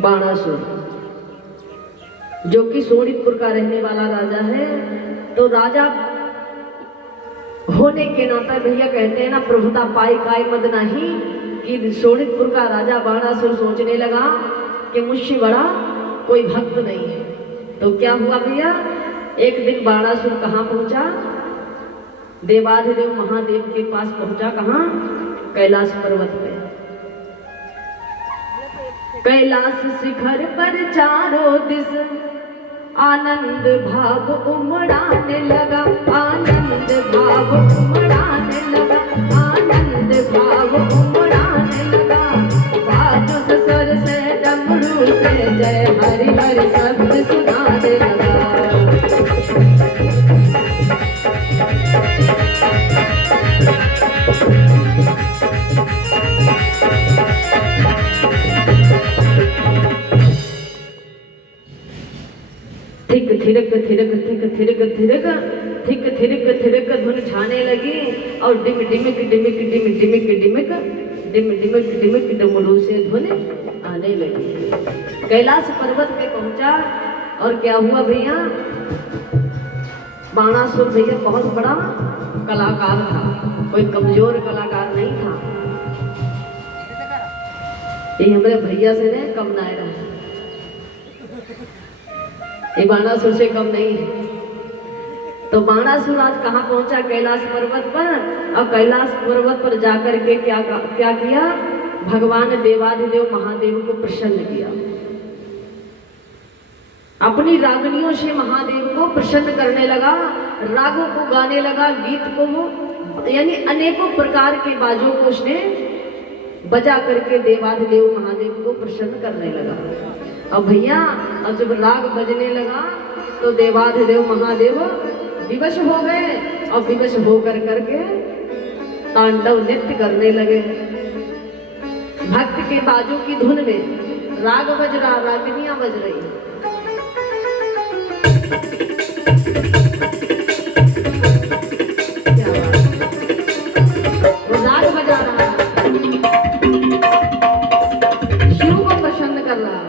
बाणासुर, जो कि सोनितपुर का रहने वाला राजा है। तो राजा होने के नाते भैया कहते हैं ना, प्रभुता पाई काय मद नहीं, कि सोनितपुर का राजा बाणासुर सोचने लगा कि मुझसे बड़ा कोई भक्त नहीं है। तो क्या हुआ भैया, एक दिन बाणासुर कहाँ पहुंचा, देवाधिदेव महादेव के पास पहुंचा। कहाँ? कैलाश पर्वत पे। कैलाश शिखर पर चारों दिस आनंद भाव उमड़ाने लगा, आनंद भाव उमड़ाने लगा, आनंद भाव उमड़ाने लगा। बाजो से स्वर से डमरू से जय हरि हरि शब्द सुनाने लगा। थिक थिरक थिरक थिक थिरक थिरक थिक थिरक थिरक धुन छाने लगी और डिम डिमिक डिमिक डिम डिमिक डिमिक डिम डिमिक डिमिक डमरू से धुन आने लगी। कैलाश पर्वत पे पहुंचा और क्या हुआ भैया, बाणासुर भैया बहुत बड़ा कलाकार था, कोई कमजोर कलाकार नहीं था। ये हमारे भैया से ने कम ना रहा, ये बाणासुर से कम नहीं है। तो बाणासुर आज कहाँ पहुंचा, कैलाश पर्वत पर। और कैलाश पर्वत पर जाकर के क्या किया, भगवान देवाधिदेव महादेव को प्रसन्न किया। अपनी रागनियों से महादेव को प्रसन्न करने लगा, रागों को गाने लगा, गीत को वो यानी अनेकों प्रकार के बाजों को उसने बजा करके देवाधिदेव महादेव को प्रसन्न करने लगा। अब भैया अब जब राग बजने लगा तो देवाधिदेव महादेव विवश हो गए और विवश होकर करके तांडव नृत्य करने लगे। भक्त के बाजों की धुन में राग बज रहा, रागिनियां बज रही। क्या बात, वो राग बजा रहा है, शिव को प्रसन्न कर रहा है।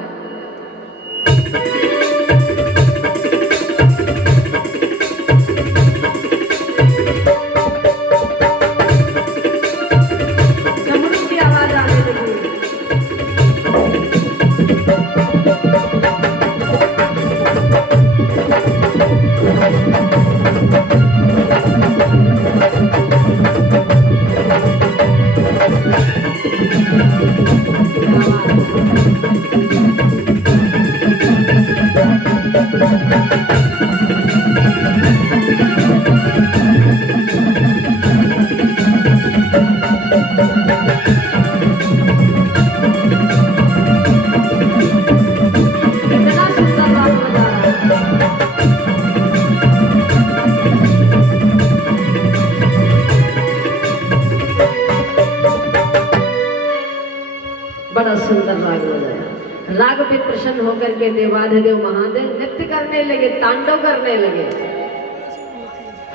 बड़ा सुंदर राग बजाया। राग पे प्रसन्न होकर के देवाधिदेव महादेव नृत्य करने लगे, तांडव करने लगे।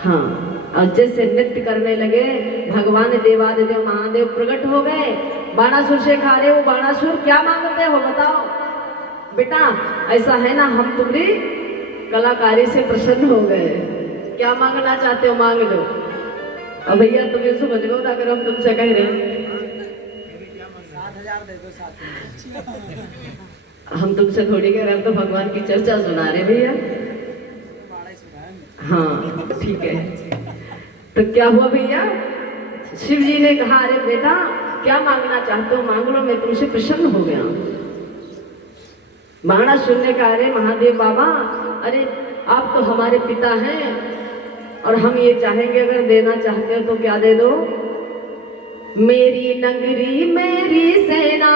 हाँ, और जैसे नृत्य करने लगे भगवान देवाधिदेव महादेव प्रकट हो गए। बाणासुर से खा रहे हो, बाणासुर क्या मांगते हो बताओ बेटा। ऐसा है ना, हम तुम्हारी कलाकारी से प्रसन्न हो गए, क्या मांगना चाहते हो मांग लो। अब भैया तुम्हें समझ लो, अगर हम तुमसे कह रहे हैं हम तुमसे थोड़ी कह रहे हैं, तो भगवान की चर्चा सुना रहे भैया। हाँ ठीक है। तो क्या हुआ भैया, शिव जी ने कहा अरे बेटा क्या मांगना चाहते हो मांग लो, मैं तुमसे प्रसन्न हो गया। बाणासुर ने कहा अरे महादेव बाबा, अरे आप तो हमारे पिता हैं और हम ये चाहेंगे, अगर देना चाहते हो तो क्या दे दो। मेरी नगरी मेरी सेना,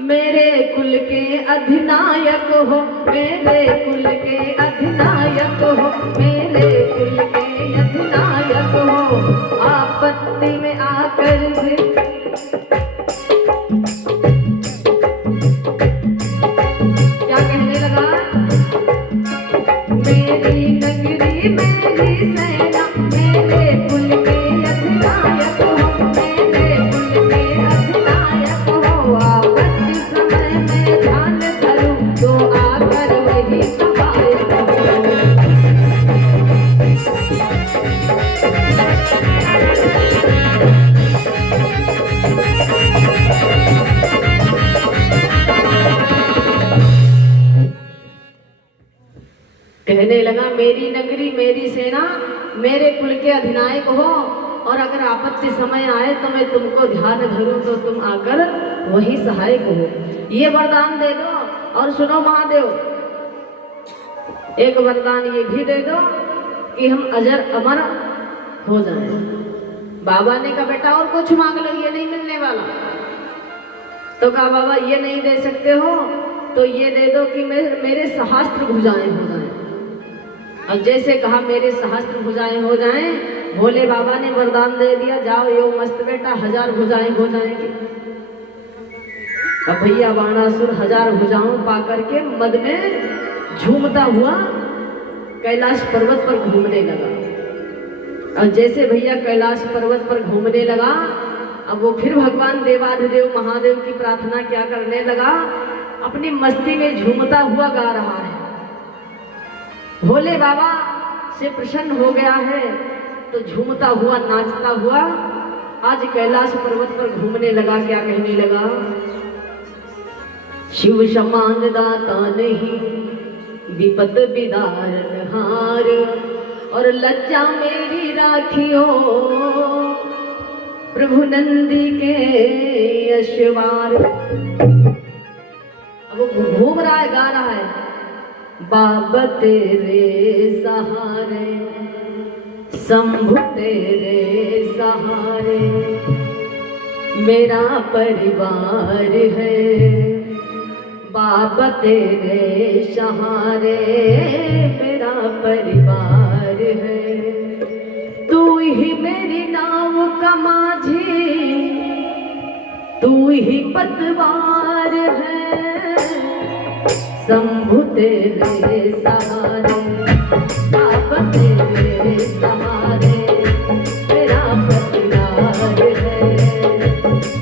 मेरे कुल के अधिनायक हो, मेरे कुल के अधिनायक हो, मेरे कुल के अधिनायक हो। आपत्ति में आकर क्या कहने लगा, मेरी नगरी मेरी सेना, मेरे कुल के अधिनायक हो, मेरे कुल के अधिनायक हो। आपत्ति समय में ध्यान कहने लगा मेरी नगरी मेरी सेना मेरे कुल के अधिनायक हो, और अगर आपत्ति समय आए तो मैं तुमको ध्यान धरूं तो तुम आकर वही सहायक हो। ये वरदान दे दो। और सुनो महादेव, एक वरदान ये भी दे दो कि हम अजर अमर हो जाएं। बाबा ने कहा बेटा और कुछ मांग लो, ये नहीं मिलने वाला। तो कहा बाबा ये नहीं दे सकते हो तो ये दे दो कि मेरे सहस्त्र भुजाएं हो जाएं। और जैसे कहा मेरे सहस्त्र भुजाएं हो जाएं, भोले बाबा ने वरदान दे दिया, जाओ यो मस्त बेटा 1000 भुजाएं हो जाएंगी। अब भैया बाणासुर 1000 भुजाओं पा करके मद में झूमता हुआ कैलाश पर्वत पर घूमने लगा। और जैसे भैया कैलाश पर्वत पर घूमने लगा, अब वो फिर भगवान देवाधिदेव महादेव की प्रार्थना क्या करने लगा, अपनी मस्ती में झूमता हुआ गा रहा है। भोले बाबा से प्रसन्न हो गया है तो झूमता हुआ नाचता हुआ आज कैलाश पर्वत पर घूमने लगा। क्या कहने लगा, शिव समान दाता नहीं विपद विदारन हार, और लज्जा मेरी राखियो प्रभु नंदी के अश्वार। अब वो घूम रहा है, गा रहा है, बाबा तेरे सहारे शंभु तेरे सहारे मेरा परिवार है, बाबा तेरे सहारे मेरा परिवार है। तू ही मेरी नाव का माझी, तू ही पतवार है, शंभु तेरे सहारे बाबा तेरे सहारे मेरा परिवार है,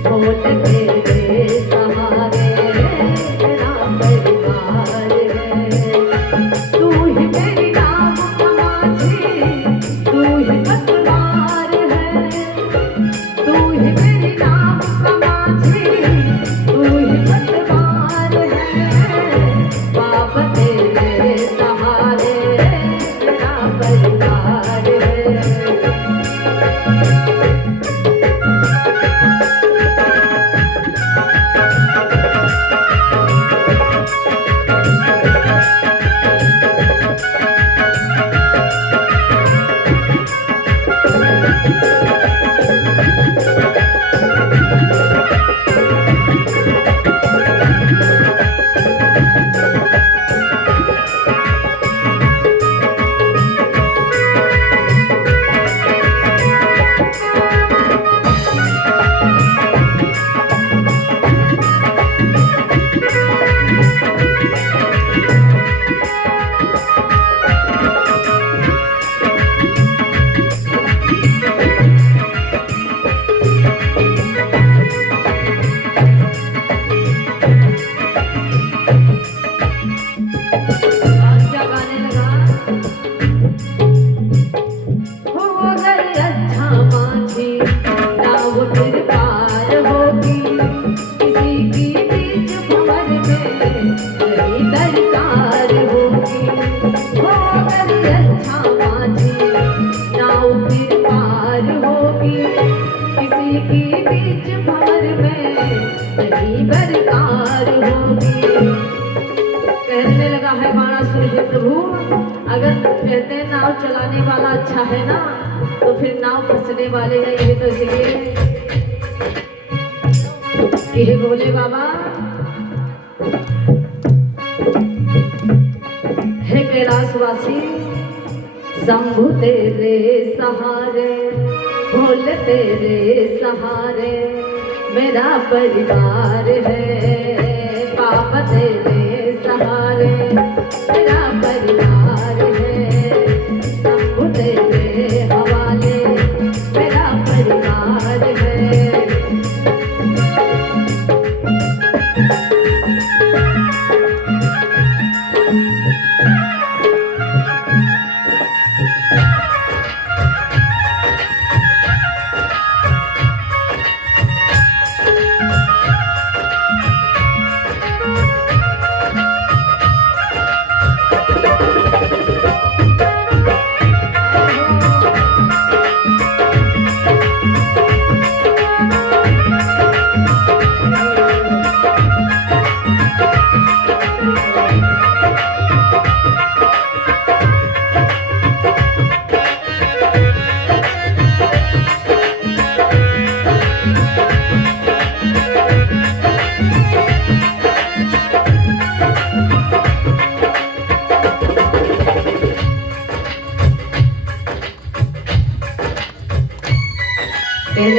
बोल तेरे सहारे मेरा परिवार है। तू ही मेरी नाव का माझी, तू ही पतवार है, तू ही मेरी नाव का माझी, तू ही पतवार है, बाबा तेरे सहारे मेरा परिवार है। कहने लगा है बाणासुर, हे प्रभु अगर कहते हैं नाव चलाने वाला अच्छा है ना तो फिर नाव फंसने वाले हैं। ये तो इसलिए कि हे भोले बाबा, हे कैलाशवासी, शंभु तेरे सहारे भोले तेरे सहारे मेरा परिवार है, बाबा तेरे सहारे मेरा परिवार है, शंभु तेरे हवाले मेरा परिवार है।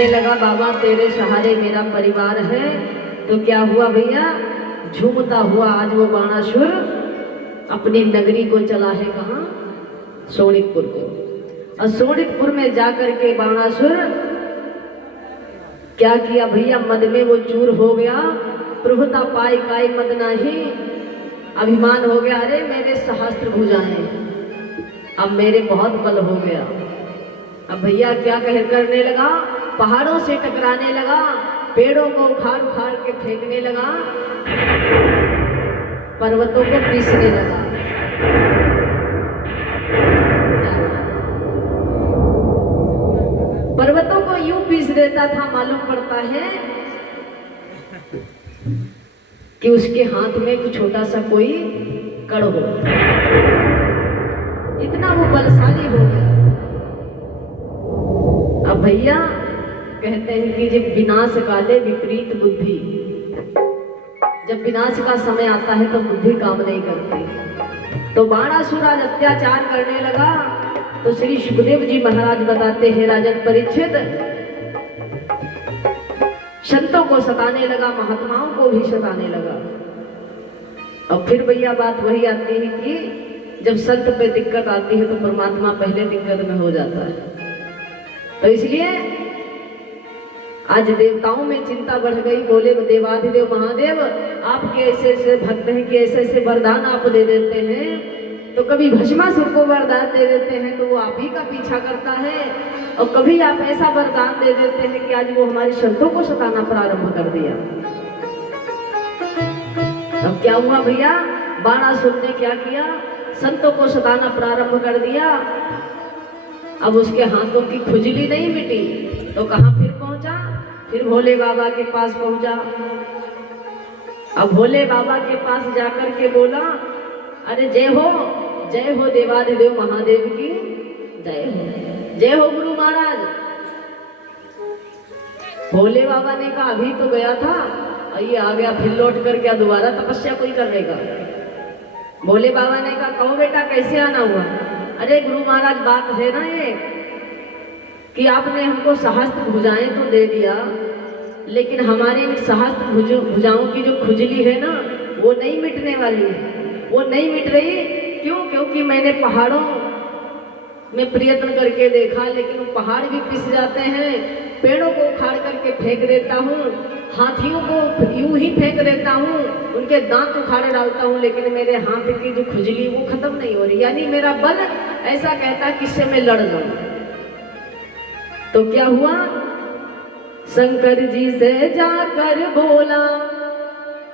कहने लगा बाबा तेरे सहारे मेरा परिवार है। तो क्या हुआ भैया, झूमता हुआ आज वो बाणासुर अपनी नगरी को चला है, कहाँ, शोणितपुर को। और शोणितपुर में जाकर के बाणासुर क्या किया भैया, मद में वो चूर हो गया। प्रभुता पाई काई मद नाही, अभिमान हो गया, अरे मेरे सहस्त्र भुजाएं, अब मेरे बहुत बल हो गया। अब भैया क्या करने लगा, पहाड़ों से टकराने लगा, पेड़ों को उखाड़ उखाड़ के फेंकने लगा, पर्वतों को पीसने लगा। पर्वतों को यूं पीस देता था, मालूम पड़ता है कि उसके हाथ में कुछ छोटा सा कोई कड़ हो, इतना वो बलशाली हो गया। अब भैया कहते हैं कि जब विनाश काले विपरीत बुद्धि, जब विनाश का समय आता है तो बुद्धि काम नहीं करती। तो बाणासुर आज अत्याचार करने लगा। तो श्री सुखदेव जी महाराज बताते हैं, राजन परीक्षित संतों को सताने लगा, महात्माओं को भी सताने लगा। अब फिर भैया बात वही आती है कि जब संत पे दिक्कत आती है तो परमात्मा पहले दिक्कत में हो जाता है। तो इसलिए आज देवताओं में चिंता बढ़ गई। बोले देवाधिदेव महादेव आपके ऐसे ऐसे भक्त हैं कि ऐसे ऐसे वरदान आप दे देते हैं। तो कभी भस्मासुर को वरदान दे देते हैं तो वो आप ही का पीछा करता है, और कभी आप ऐसा वरदान दे देते हैं कि आज वो हमारी संतों को सताना प्रारंभ कर दिया। अब क्या हुआ भैया, बाणासुर ने क्या किया, संतों को सताना प्रारंभ कर दिया। अब उसके हाथों की खुजली नहीं मिटी तो कहाँ फिर पहुंचा, फिर भोले बाबा के पास पहुंचा। अब भोले बाबा के पास जाकर के बोला, अरे जय हो देवाधिदेव महादेव की जय हो, जय हो गुरु महाराज। भोले बाबा ने कहा अभी तो गया था और ये आ गया, फिर लौट कर क्या दोबारा तपस्या कोई करेगा। भोले बाबा ने कहा कहो बेटा कैसे आना हुआ। अरे गुरु महाराज बात है ना ये कि आपने हमको सहस्त्र भुजाएं तो दे दिया, लेकिन हमारी सहस्त्र भुजाओं की जो खुजली है ना वो नहीं मिटने वाली है, वो नहीं मिट रही। क्यों? क्योंकि मैंने पहाड़ों में प्रयत्न करके देखा, लेकिन वो पहाड़ भी पिस जाते हैं, पेड़ों को उखाड़ करके फेंक देता हूँ, हाथियों को यूं ही फेंक देता हूँ, उनके दांत उखाड़ डालता हूँ, लेकिन मेरे हाथ की जो खुजली वो खत्म नहीं हो रही। यानी मेरा बल ऐसा कहता किससे मैं लड़ जाऊं। तो क्या हुआ, शंकर जी से जाकर बोला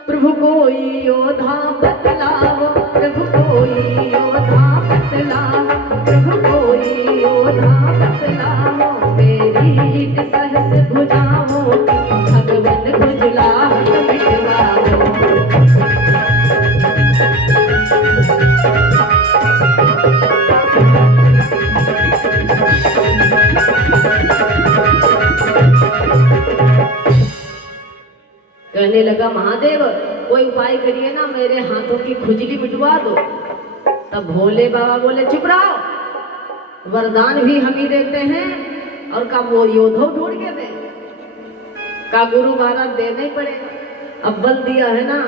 प्रभु कोई योद्धा बतलाओ, प्रभु कोई योद्धा बतलाओ, प्रभु कोई योद्धा बतलाओ, मेरी सहस भुजाओं भगवन खुजलाहट मिटवाओ। कहने लगा महादेव कोई उपाय करिए ना, मेरे हाथों की खुजली मिटवा दो। तब भोले बाबा बोले चुप रहो, वरदान भी हम ही देते हैं और का वो योद्धा ढूंढ के दे, का गुरु महाराज देना ही पड़ेगा। अब बल दिया है ना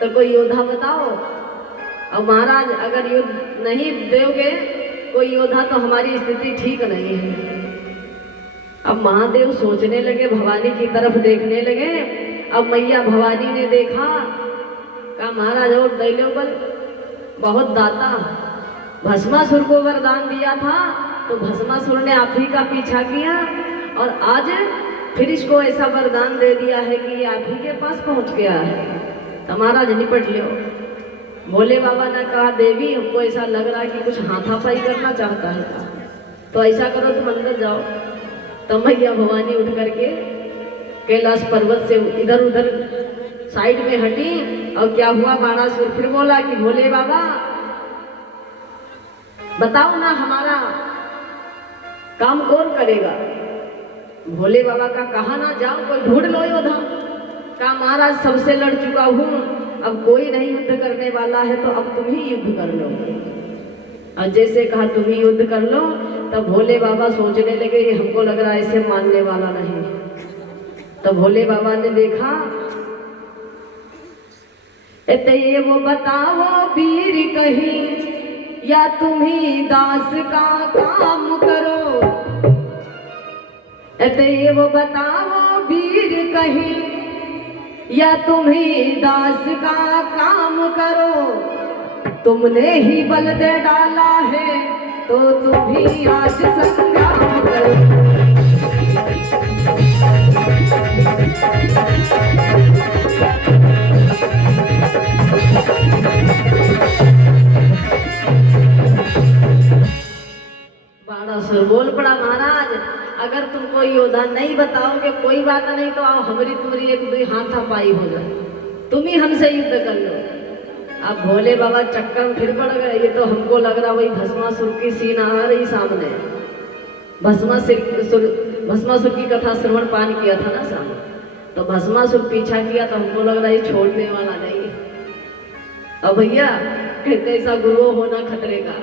तो कोई योद्धा बताओ। और महाराज अगर युद्ध नहीं दोगे कोई योद्धा तो हमारी स्थिति ठीक नहीं है। अब महादेव सोचने लगे, भवानी की तरफ देखने लगे। अब मैया भवानी ने देखा, कहा महाराज और दैलो बल बहुत दाता, भस्मासुर को वरदान दिया था तो भस्मासुर ने आप ही का पीछा किया, और आज फिर इसको ऐसा वरदान दे दिया है कि ये आप ही के पास पहुंच गया है, तो महाराज निपट लियो। भोले बाबा ने कहा देवी हमको ऐसा लग रहा है कि कुछ हाथापाई करना चाहता है, तो ऐसा करो तुम अंदर जाओ। तो मैया भवानी उठ करके कैलाश पर्वत से इधर उधर साइड में हटी। और क्या हुआ, बाणासुर फिर बोला कि भोले बाबा बताओ ना हमारा काम कौन करेगा। भोले बाबा का कहा ना जाओ कोई ढूंढ लो योद्धा। कहा महाराज सबसे लड़ चुका हूँ, अब कोई नहीं युद्ध करने वाला है तो अब तुम ही युद्ध कर लो। और जैसे कहा तुम ही युद्ध कर लो, तब भोले बाबा सोचने लगे ये हमको लग रहा है इसे मानने वाला नहीं। तो भोले बाबा ने देखा, एते ये वो बताओ वीर कहीं या तुम ही दास का काम करो। एते ये वो बताओ वीर कहीं या तुम ही दास का काम करो। तुमने ही बल दे डाला है तो तुम ही आज संग्राम करो। बाणासुर बोल पड़ा, महाराज अगर तुम कोई योद्धा नहीं बताओगे कोई बात नहीं, तो आओ हमारी तुम्हारी एक दो हाथापाई हो जाए, तुम ही हमसे युद्ध कर लो। अब भोले बाबा चक्कर में फिर पड़ गए, ये तो हमको लग रहा वही भस्मासुर की सीन आ रही सामने। भस्मासुर की कथा श्रवण पान किया था ना सामने, तो भस्मासुर पीछा किया तो हमको लग रहा है छोड़ने वाला नहीं। अब भैया कहते ऐसा गुरु होना खतरे का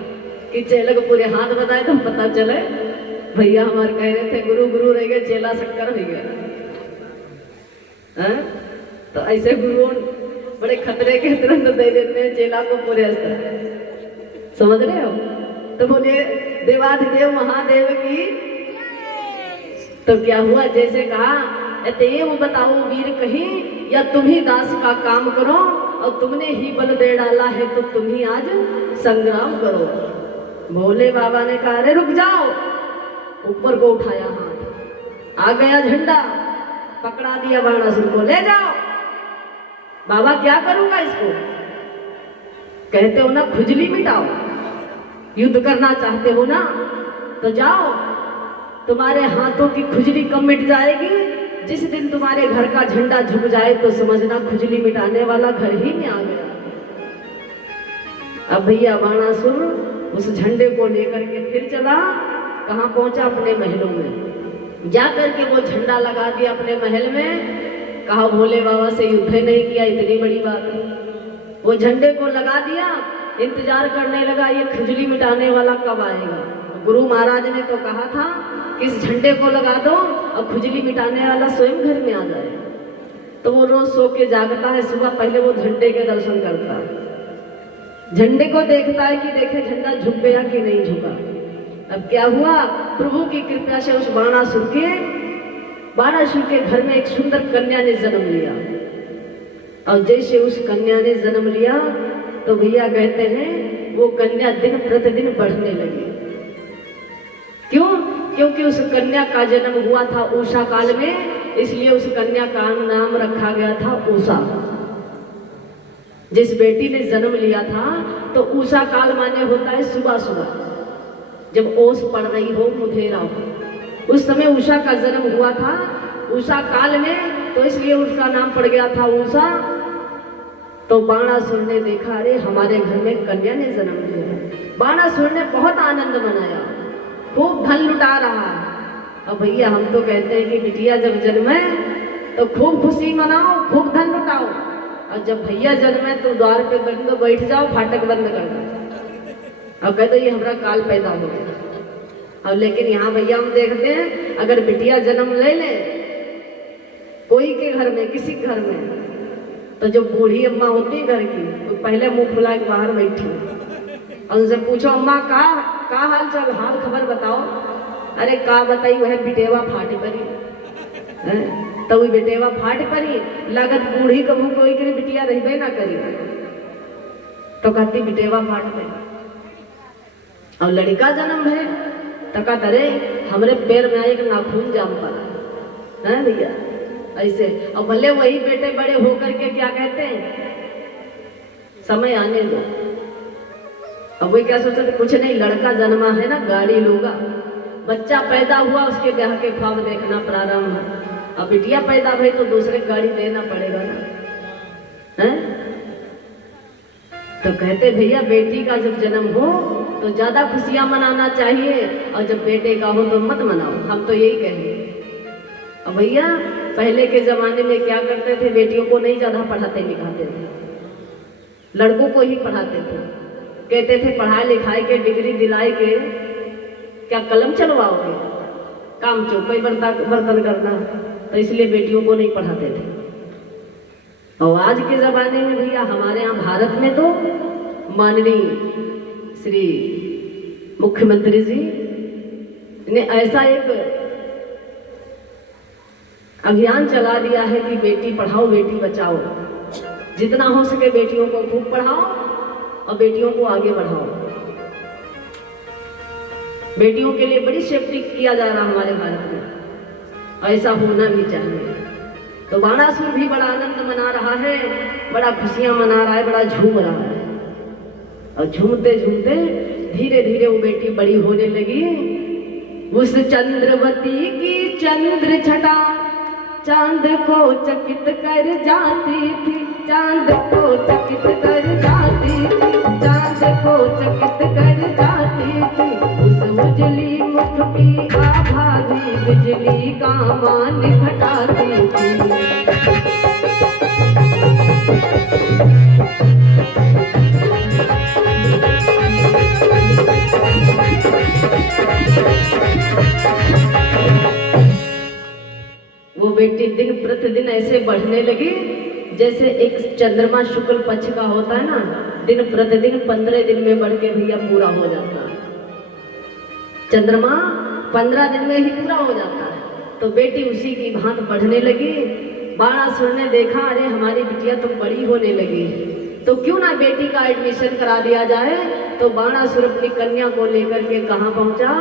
कि चेले को पूरे हाथ बताए तो पता चले। भैया हमारे कह रहे थे गुरु गुरु रह गए, चेला शक्कर हो गया। तो ऐसे गुरु बड़े खतरे के तुरंत दे देते हैं चेला को पूरे अस्त्र, समझ रहे हो। तो बोले देवाधिदेव महादेव की। तो क्या हुआ, जैसे कहा ये वो बताओ वीर कहीं या तुम ही दास का काम करो, और तुमने ही बल दे डाला है तो तुम ही आज संग्राम करो। भोले बाबा ने कहा अरे रुक जाओ, ऊपर को उठाया हाथ, आ गया झंडा, पकड़ा दिया बाणासुर को, ले जाओ। बाबा क्या करूंगा इसको, कहते हो ना खुजली मिटाओ, युद्ध करना चाहते हो ना तो जाओ, तुम्हारे हाथों की खुजली कब मिट जाएगी, जिस दिन तुम्हारे घर का झंडा झुक जाए तो समझना खुजली मिटाने वाला घर ही में आ गया। अब भैया बाणासुर उस झंडे को लेकर के फिर चला, कहाँ पहुंचा, अपने महलों में जा करके वो झंडा लगा दिया अपने महल में। कहा भोले बाबा से युद्ध नहीं किया, इतनी बड़ी बात है। वो झंडे को लगा दिया, इंतजार करने लगा ये खुजली मिटाने वाला कब आएगा। गुरु महाराज ने तो कहा था कि इस झंडे को लगा दो और खुजली मिटाने वाला स्वयं घर में आ जाए। तो वो रोज सो के जागता है, सुबह पहले वो झंडे के दर्शन करता है, झंडे को देखता है कि देखे झंडा झुक गया कि नहीं झुका। अब क्या हुआ, प्रभु की कृपा से उस बाणासुर के घर में एक सुंदर कन्या ने जन्म लिया। और जैसे उस कन्या ने जन्म लिया तो भैया कहते हैं वो कन्या दिन प्रतिदिन बढ़ने लगी। क्यों, क्योंकि उस कन्या का जन्म हुआ था उषा काल में, इसलिए उस कन्या का नाम रखा गया था उषा। जिस बेटी ने जन्म लिया था तो उषा काल माने होता है सुबह सुबह, जब ओस पड़ रही हो, मुधेरा हो, उस समय उषा का जन्म हुआ था उषा काल में, तो इसलिए उसका नाम पड़ गया था उषा। तो बाणासुर ने देखा अरे हमारे घर में कन्या ने जन्म लिया। बाणासुर ने बहुत आनंद मनाया, खूब धन लुटा रहा। अब भैया हम तो कहते हैं कि बिटिया जब जन्मे तो खूब खुशी मनाओ, खूब धन लुटाओ, और जब भैया जन्मे तो द्वार पे बंद बैठ जाओ, फाटक बंद कर दो। अब कहते ये हमारा काल पैदा हो गया। अब लेकिन यहाँ भैया हम देखते हैं अगर बिटिया जन्म ले ले कोई के घर में, किसी घर में, तो जो बूढ़ी अम्मा होती है घर की, तो पहले मुंह फुला के बाहर बैठी और उनसे पूछो अम्मा का हाल चाल, हाल खबर बताओ। अरे का बताई, वह बिटेवा फाट परी, तो वही बिटेवा फाट परी, लागत बूढ़ी कबू कोई के बिटिया रहबे ना करी, तो कहती बिटेवा फाट परी। और लड़का जन्म है तो कहते अरे हमरे पैर में एक नाखून जाम पड़ा है भैया, ऐसे। और भले वही बेटे बड़े होकर के क्या कहते हैं, समय आने दो। अब वही क्या सोचते थे, कुछ नहीं, लड़का जन्मा है ना गाड़ी लूंगा, बच्चा पैदा हुआ उसके ब्याह के ख्वाब देखना प्रारंभ, अब बिटिया पैदा भई तो दूसरे गाड़ी देना पड़ेगा ना, है? तो कहते भैया बेटी का जब जन्म हो तो ज्यादा खुशियां मनाना चाहिए, और जब बेटे का हो तो मत मनाओ, हम तो यही कहेंगे। अब भैया पहले के जमाने में क्या करते थे, बेटियों को नहीं ज्यादा पढ़ाते लिखाते थे, लड़कों को ही पढ़ाते थे। कहते थे पढ़ाई लिखाई के डिग्री दिलाई के क्या कलम चलवाओगे, काम चौपाई बर्तन करना, तो इसलिए बेटियों को नहीं पढ़ाते थे। और आज के ज़माने में भैया हमारे यहाँ भारत में तो माननीय श्री मुख्यमंत्री जी ने ऐसा एक अभियान चला दिया है कि बेटी पढ़ाओ बेटी बचाओ। जितना हो सके बेटियों को खूब पढ़ाओ और बेटियों को आगे बढ़ाओ। बेटियों के लिए बड़ी सेफ्टी किया जा रहा हमारे भारत में, ऐसा होना भी चाहिए। तो बाणासुर भी बड़ा आनंद मना रहा है, बड़ा खुशियां मना रहा है, बड़ा झूम रहा है। और झूमते झूमते धीरे धीरे वो बेटी बड़ी होने लगी। उस चंद्रवती की चंद्र छटा चांद को चकित कर जाती थी, चांद को चकित कर जाती थी, चांद को चकित कर जाती थी। उस उजली मुख की आभा भी बिजली का मान घटाती थी। वो बेटी दिन प्रतिदिन ऐसे बढ़ने लगी जैसे एक चंद्रमा शुक्ल पक्ष का होता है ना, दिन प्रतिदिन 15 दिन में बढ़ के भैया पूरा हो जाता है। चंद्रमा 15 दिन में ही पूरा हो जाता है। तो बेटी उसी की भांति बढ़ने लगी। बाणासुर ने देखा अरे हमारी बिटिया तो बड़ी होने लगी, तो क्यों ना बेटी का एडमिशन करा दिया जाए। तो बाणासुर अपनी कन्या को लेकर के कहाँ पहुंचा,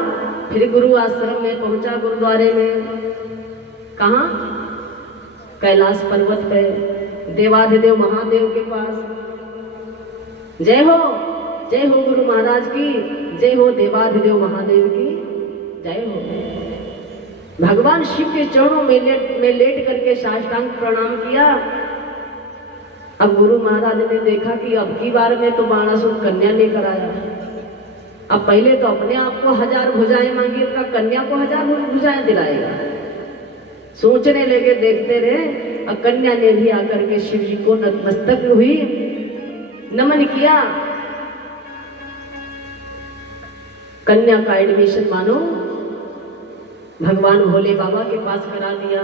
फिर गुरु आश्रम में पहुंचा, गुरुद्वारे में। कहाँ? कैलाश पर्वत पे देवाधिदेव महादेव के पास। जय हो गुरु महाराज की, जय हो देवाधिदेव महादेव की जय हो। भगवान शिव के चरणों में लेट करके साष्टांग प्रणाम किया। अब गुरु महाराज ने देखा कि अब की बार में तो बाणासुर कन्या लेकर आया। अब पहले तो अपने आप को 1000 भुजाएं मांगी, का कन्या को 1000 भुजाएं दिलाएगा। सोचने लगे, देखते रहे। और कन्या ने भी आकर के शिव जी को नतमस्तक हुई, नमन किया। कन्या का एडमिशन मानो भगवान भोले बाबा के पास करा दिया।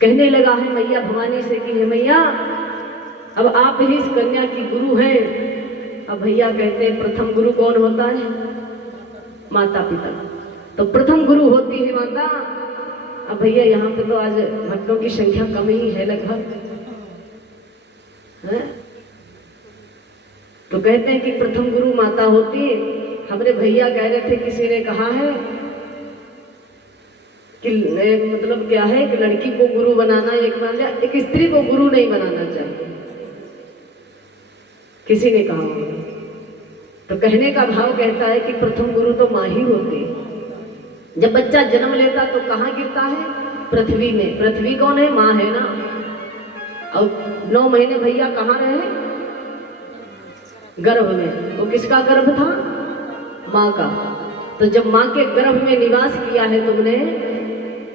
कहने लगा है मैया भवानी से कि हे मैया अब आप ही इस कन्या की गुरु हैं। अब भैया कहते हैं प्रथम गुरु कौन होता है? माता पिता। तो प्रथम गुरु होती है माता। अब भैया यहाँ पे तो आज भक्तों की संख्या कम ही है लगभग, तो कहते हैं कि प्रथम गुरु माता होती है। हमारे भैया कह रहे थे, किसी ने कहा है कि मतलब क्या है कि लड़की को गुरु बनाना, एक स्त्री को गुरु नहीं बनाना चाहिए, किसी ने कहा। तो कहने का भाव कहता है कि प्रथम गुरु तो माँ ही होती है। जब बच्चा जन्म लेता तो कहाँ गिरता है? पृथ्वी में। पृथ्वी कौन है? माँ है ना। और 9 महीने भैया कहाँ रहे? गर्भ में। वो किसका गर्भ था? माँ का। तो जब माँ के गर्भ में निवास किया है तुमने,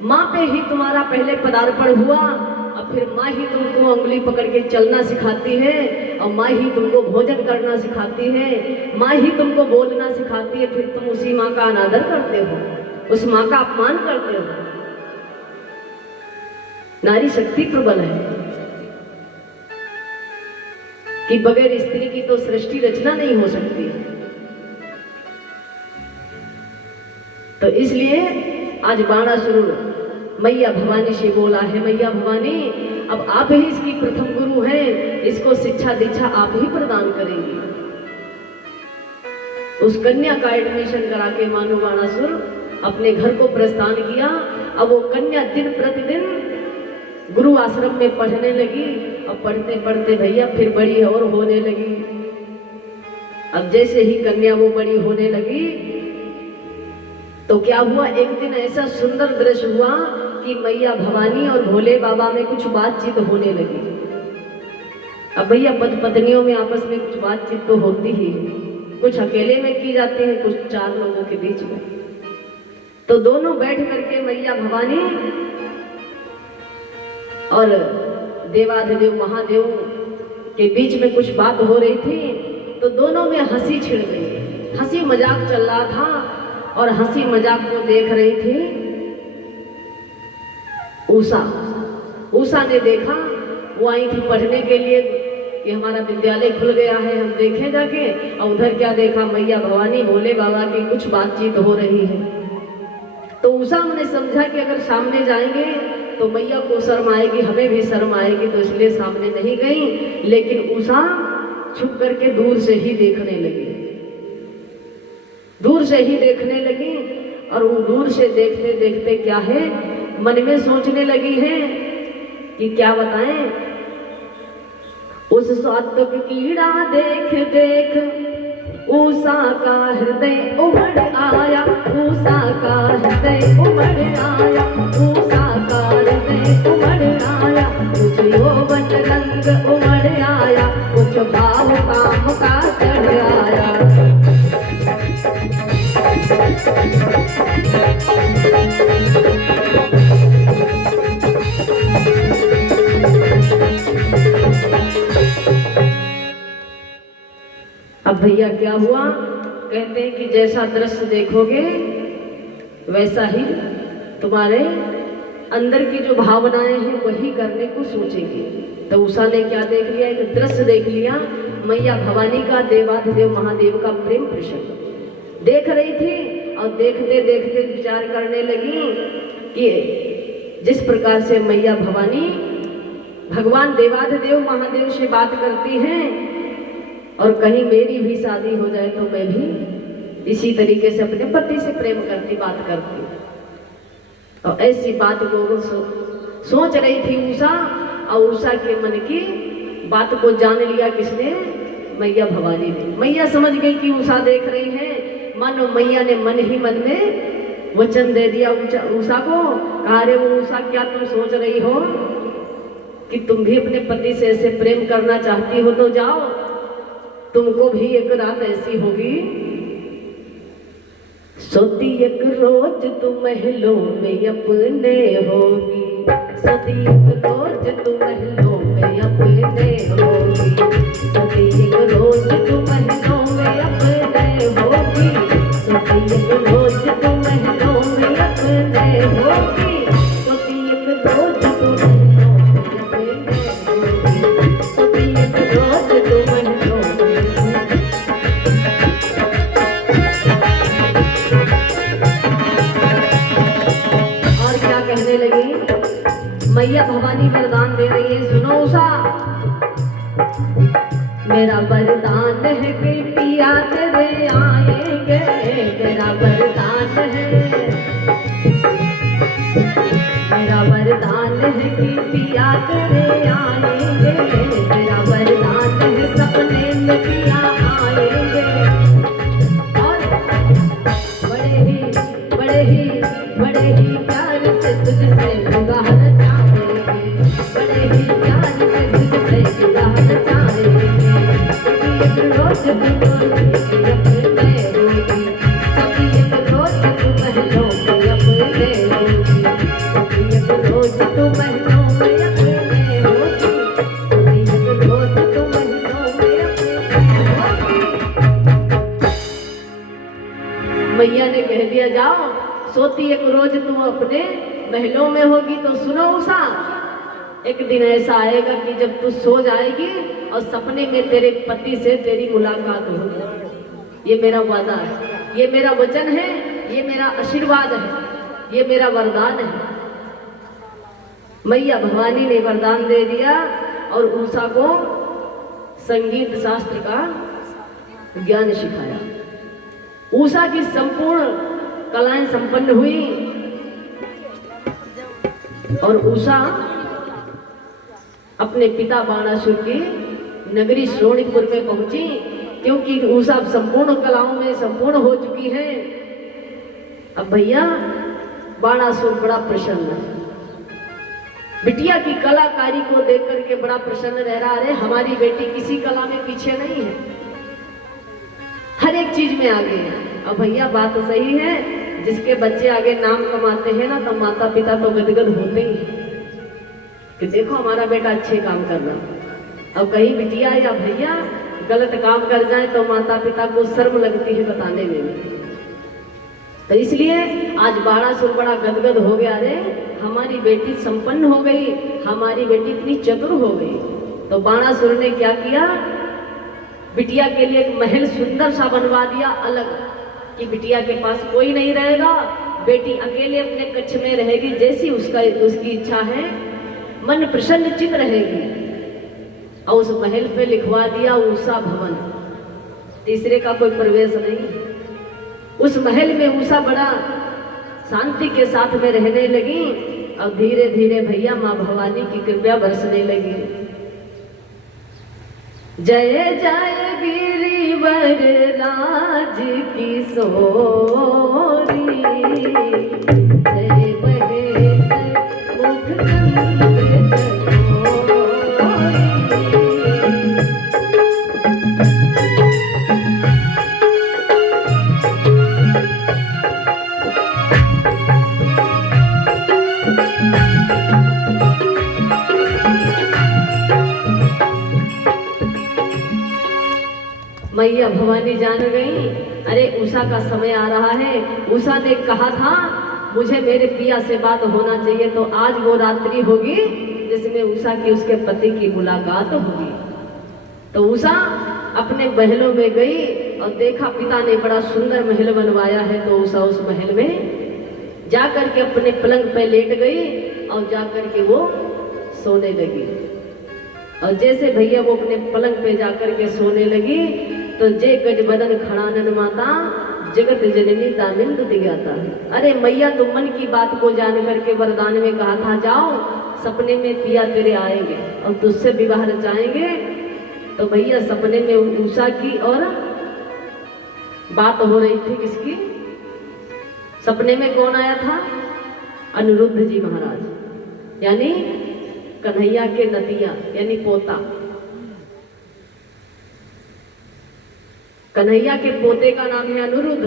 माँ पे ही तुम्हारा पहले पदार्पण हुआ, और फिर माँ ही तुमको उंगली पकड़ के चलना सिखाती है, और माँ ही तुमको भोजन करना सिखाती है, माँ ही तुमको बोलना सिखाती है। फिर तुम उसी माँ का अनादर करते हो, उस माँ का अपमान करते हो। नारी शक्ति प्रबल है कि बगैर स्त्री की तो सृष्टि रचना नहीं हो सकती। तो इसलिए आज बाणासुर मैया भवानी से बोला है, मैया भवानी अब आप ही इसकी प्रथम गुरु हैं, इसको शिक्षा दीक्षा आप ही प्रदान करेंगी। उस कन्या का एडमिशन करा के मानो बाणासुर अपने घर को प्रस्थान किया। अब वो कन्या दिन प्रतिदिन गुरु आश्रम में पढ़ने लगी, और पढ़ते पढ़ते भैया फिर बड़ी और होने लगी। अब जैसे ही कन्या वो बड़ी होने लगी तो क्या हुआ, एक दिन ऐसा सुंदर दृश्य हुआ कि मैया भवानी और भोले बाबा में कुछ बातचीत होने लगी। अब भैया पति पत्नियों में आपस में कुछ बातचीत तो होती ही है, कुछ अकेले में की जाती है, कुछ 4 लोगों के बीच में। तो दोनों बैठ करके मैया भवानी और देवाधिदेव महादेव के बीच में कुछ बात हो रही थी। तो दोनों में हंसी छिड़ गई। हंसी मजाक चल रहा था और हंसी मजाक को देख रही थी उषा। उषा ने देखा, वो आई थी पढ़ने के लिए कि हमारा विद्यालय खुल गया है, हम देखें जाके। और उधर क्या देखा, मैया भवानी भोले बाबा की कुछ बातचीत हो रही है। तो उषा ने समझा कि अगर सामने जाएंगे तो मैया को शर्म आएगी, हमें भी शर्म आएगी, तो इसलिए सामने नहीं गई। लेकिन उषा छुप करके दूर से ही देखने लगी, दूर से ही देखने लगी। और वो दूर से देखते देखते क्या है, मन में सोचने लगी है कि क्या बताएं, उस स्वात्विक कीड़ा देख देख उषा का हृदय उमड़ आया, उषा का हृदय उमड़ आया, उषा का हृदय उमड़ आया। कुछ यौवन रंग उमड़ आया, कुछ भाव काम का चढ़ आया। अब भैया क्या हुआ, कहते हैं कि जैसा दृश्य देखोगे वैसा ही तुम्हारे अंदर की जो भावनाएं हैं वही करने को सोचेगी। तो उषा ने क्या देख लिया, एक दृश्य देख लिया, मैया भवानी का, देवाधिदेव महादेव का प्रेम प्रसंग देख रही थी। और देखते देखते विचार करने लगी कि जिस प्रकार से मैया भवानी भगवान देवाधिदेव महादेव से बात करती हैं, और कहीं मेरी भी शादी हो जाए तो मैं भी इसी तरीके से अपने पति से प्रेम करती, बात करती। और ऐसी बात को सोच रही थी उषा। और उषा के मन की बात को जान लिया किसने, मैया भवानी ने। मैया समझ गई कि उषा देख रही है, मन मैया ने मन ही मन में वचन दे दिया उषा को। कहा, रे वो उषा, क्या तुम सोच रही हो कि तुम भी अपने पति से ऐसे प्रेम करना चाहती हो, तो जाओ, तुमको भी एक रात ऐसी होगी। सोती एक रोज तू महलों में अपने होगी, सोती एक रोज तू महलों में अपने होगी, सोती एक रोज तू महलों में अपने होगी, सोती एक रोज तू महलों में अपने होगी, सोती एक रोज तू महलों में अपने होगी, सोती एक रोज तू महलों में। और क्या कहने लगी, मैया भवानी वरदान दे रही है, सुनो उषा, मेरा वरदान है कि पिया तेरे आएंगे, मेरा वरदान है, मेरा वरदान है कि पिया तेरे आएंगे, मेरा वरदान है सपने में पिया आएंगे। और बड़े ही प्यार से तुझसे गुजारना चाहेंगे, बड़े ही प्यार से तुझसे गुजारना चाहेंगे। एक रोज तू अपने होगी, सभी एक रोज तू महलों में अपने होगी, सभी एक रोज तू महलों में अपने होगी, सभी एक रोज तू महलों में अपने होगी। मैया ने कह दिया, जाओ, सोती एक रोज तुम अपने महलों में होगी। तो सुनो उषा, एक दिन ऐसा आएगा कि जब तू सो जाएगी और सपने में तेरे पति से तेरी मुलाकात होगी। ये मेरा वादा है, ये मेरा वचन है, ये मेरा आशीर्वाद है, ये मेरा वरदान है। मैया भवानी ने वरदान दे दिया और उषा को संगीत शास्त्र का ज्ञान सिखाया। उषा की संपूर्ण कलाएं संपन्न हुई और उषा अपने पिता बाणासुर की नगरी श्रोणीपुर में पहुंची, क्योंकि उषा संपूर्ण कलाओं में संपूर्ण हो चुकी है। अब भैया बाणासुर बड़ा प्रसन्न है, बिटिया की कलाकारी को देख करके बड़ा प्रसन्न रह रहा है। हमारी बेटी किसी कला में पीछे नहीं है, हर एक चीज में आगे है। अब भैया बात सही है, जिसके बच्चे आगे नाम कमाते हैं ना, तो माता पिता तो गदगद होते ही हैं कि देखो हमारा बेटा अच्छे काम कर रहा। अब कहीं बिटिया या भैया गलत काम कर जाए तो माता पिता को शर्म लगती है बताने में। तो इसलिए आज बाणासुर बड़ा गदगद हो गया, अरे हमारी बेटी संपन्न हो गई, हमारी बेटी इतनी चतुर हो गई। तो बाणासुर ने क्या किया, बिटिया के लिए एक महल सुंदर सा बनवा दिया अलग, कि बिटिया के पास कोई नहीं रहेगा, बेटी अकेले अपने कक्ष में रहेगी, जैसी उसकी इच्छा है, मन प्रसन्न चित रहेगी। और उस महल पे लिखवा दिया उषा भवन, तीसरे का कोई प्रवेश नहीं। उस महल में उषा बड़ा शांति के साथ में रहने लगी और धीरे धीरे भैया माँ भवानी की कृपा बरसने लगी। जय जय गिरिवर राज की सोरी, जय महेश मुख कंद मैया भवानी जान गई, अरे उषा का समय आ रहा है। उषा ने कहा था मुझे मेरे पिया से बात होना चाहिए, तो आज वो रात्रि होगी जिसमें उषा की उसके पति की मुलाकात होगी। तो उषा अपने महलों में गई और देखा पिता ने बड़ा सुंदर महल बनवाया है, तो उषा उस महल में जाकर के अपने पलंग पे लेट गई और जाकर के वो सोने लगी। और जैसे भैया वो अपने पलंग पे जाकर के सोने लगी तो जे गज बदन खड़ानन माता जगत जननी दामिंद दिगाता। अरे मैया तो मन की बात को जान करके वरदान में कहा था जाओ सपने में पिया तेरे आएंगे और तुझसे विवाह रचाएंगे। तो भैया सपने में उषा की और बात हो रही थी, किसकी? सपने में कौन आया था? अनिरुद्ध जी महाराज, यानी कन्हैया के नतिया यानी पोता। कन्हैया के पोते का नाम है अनिरुद्ध,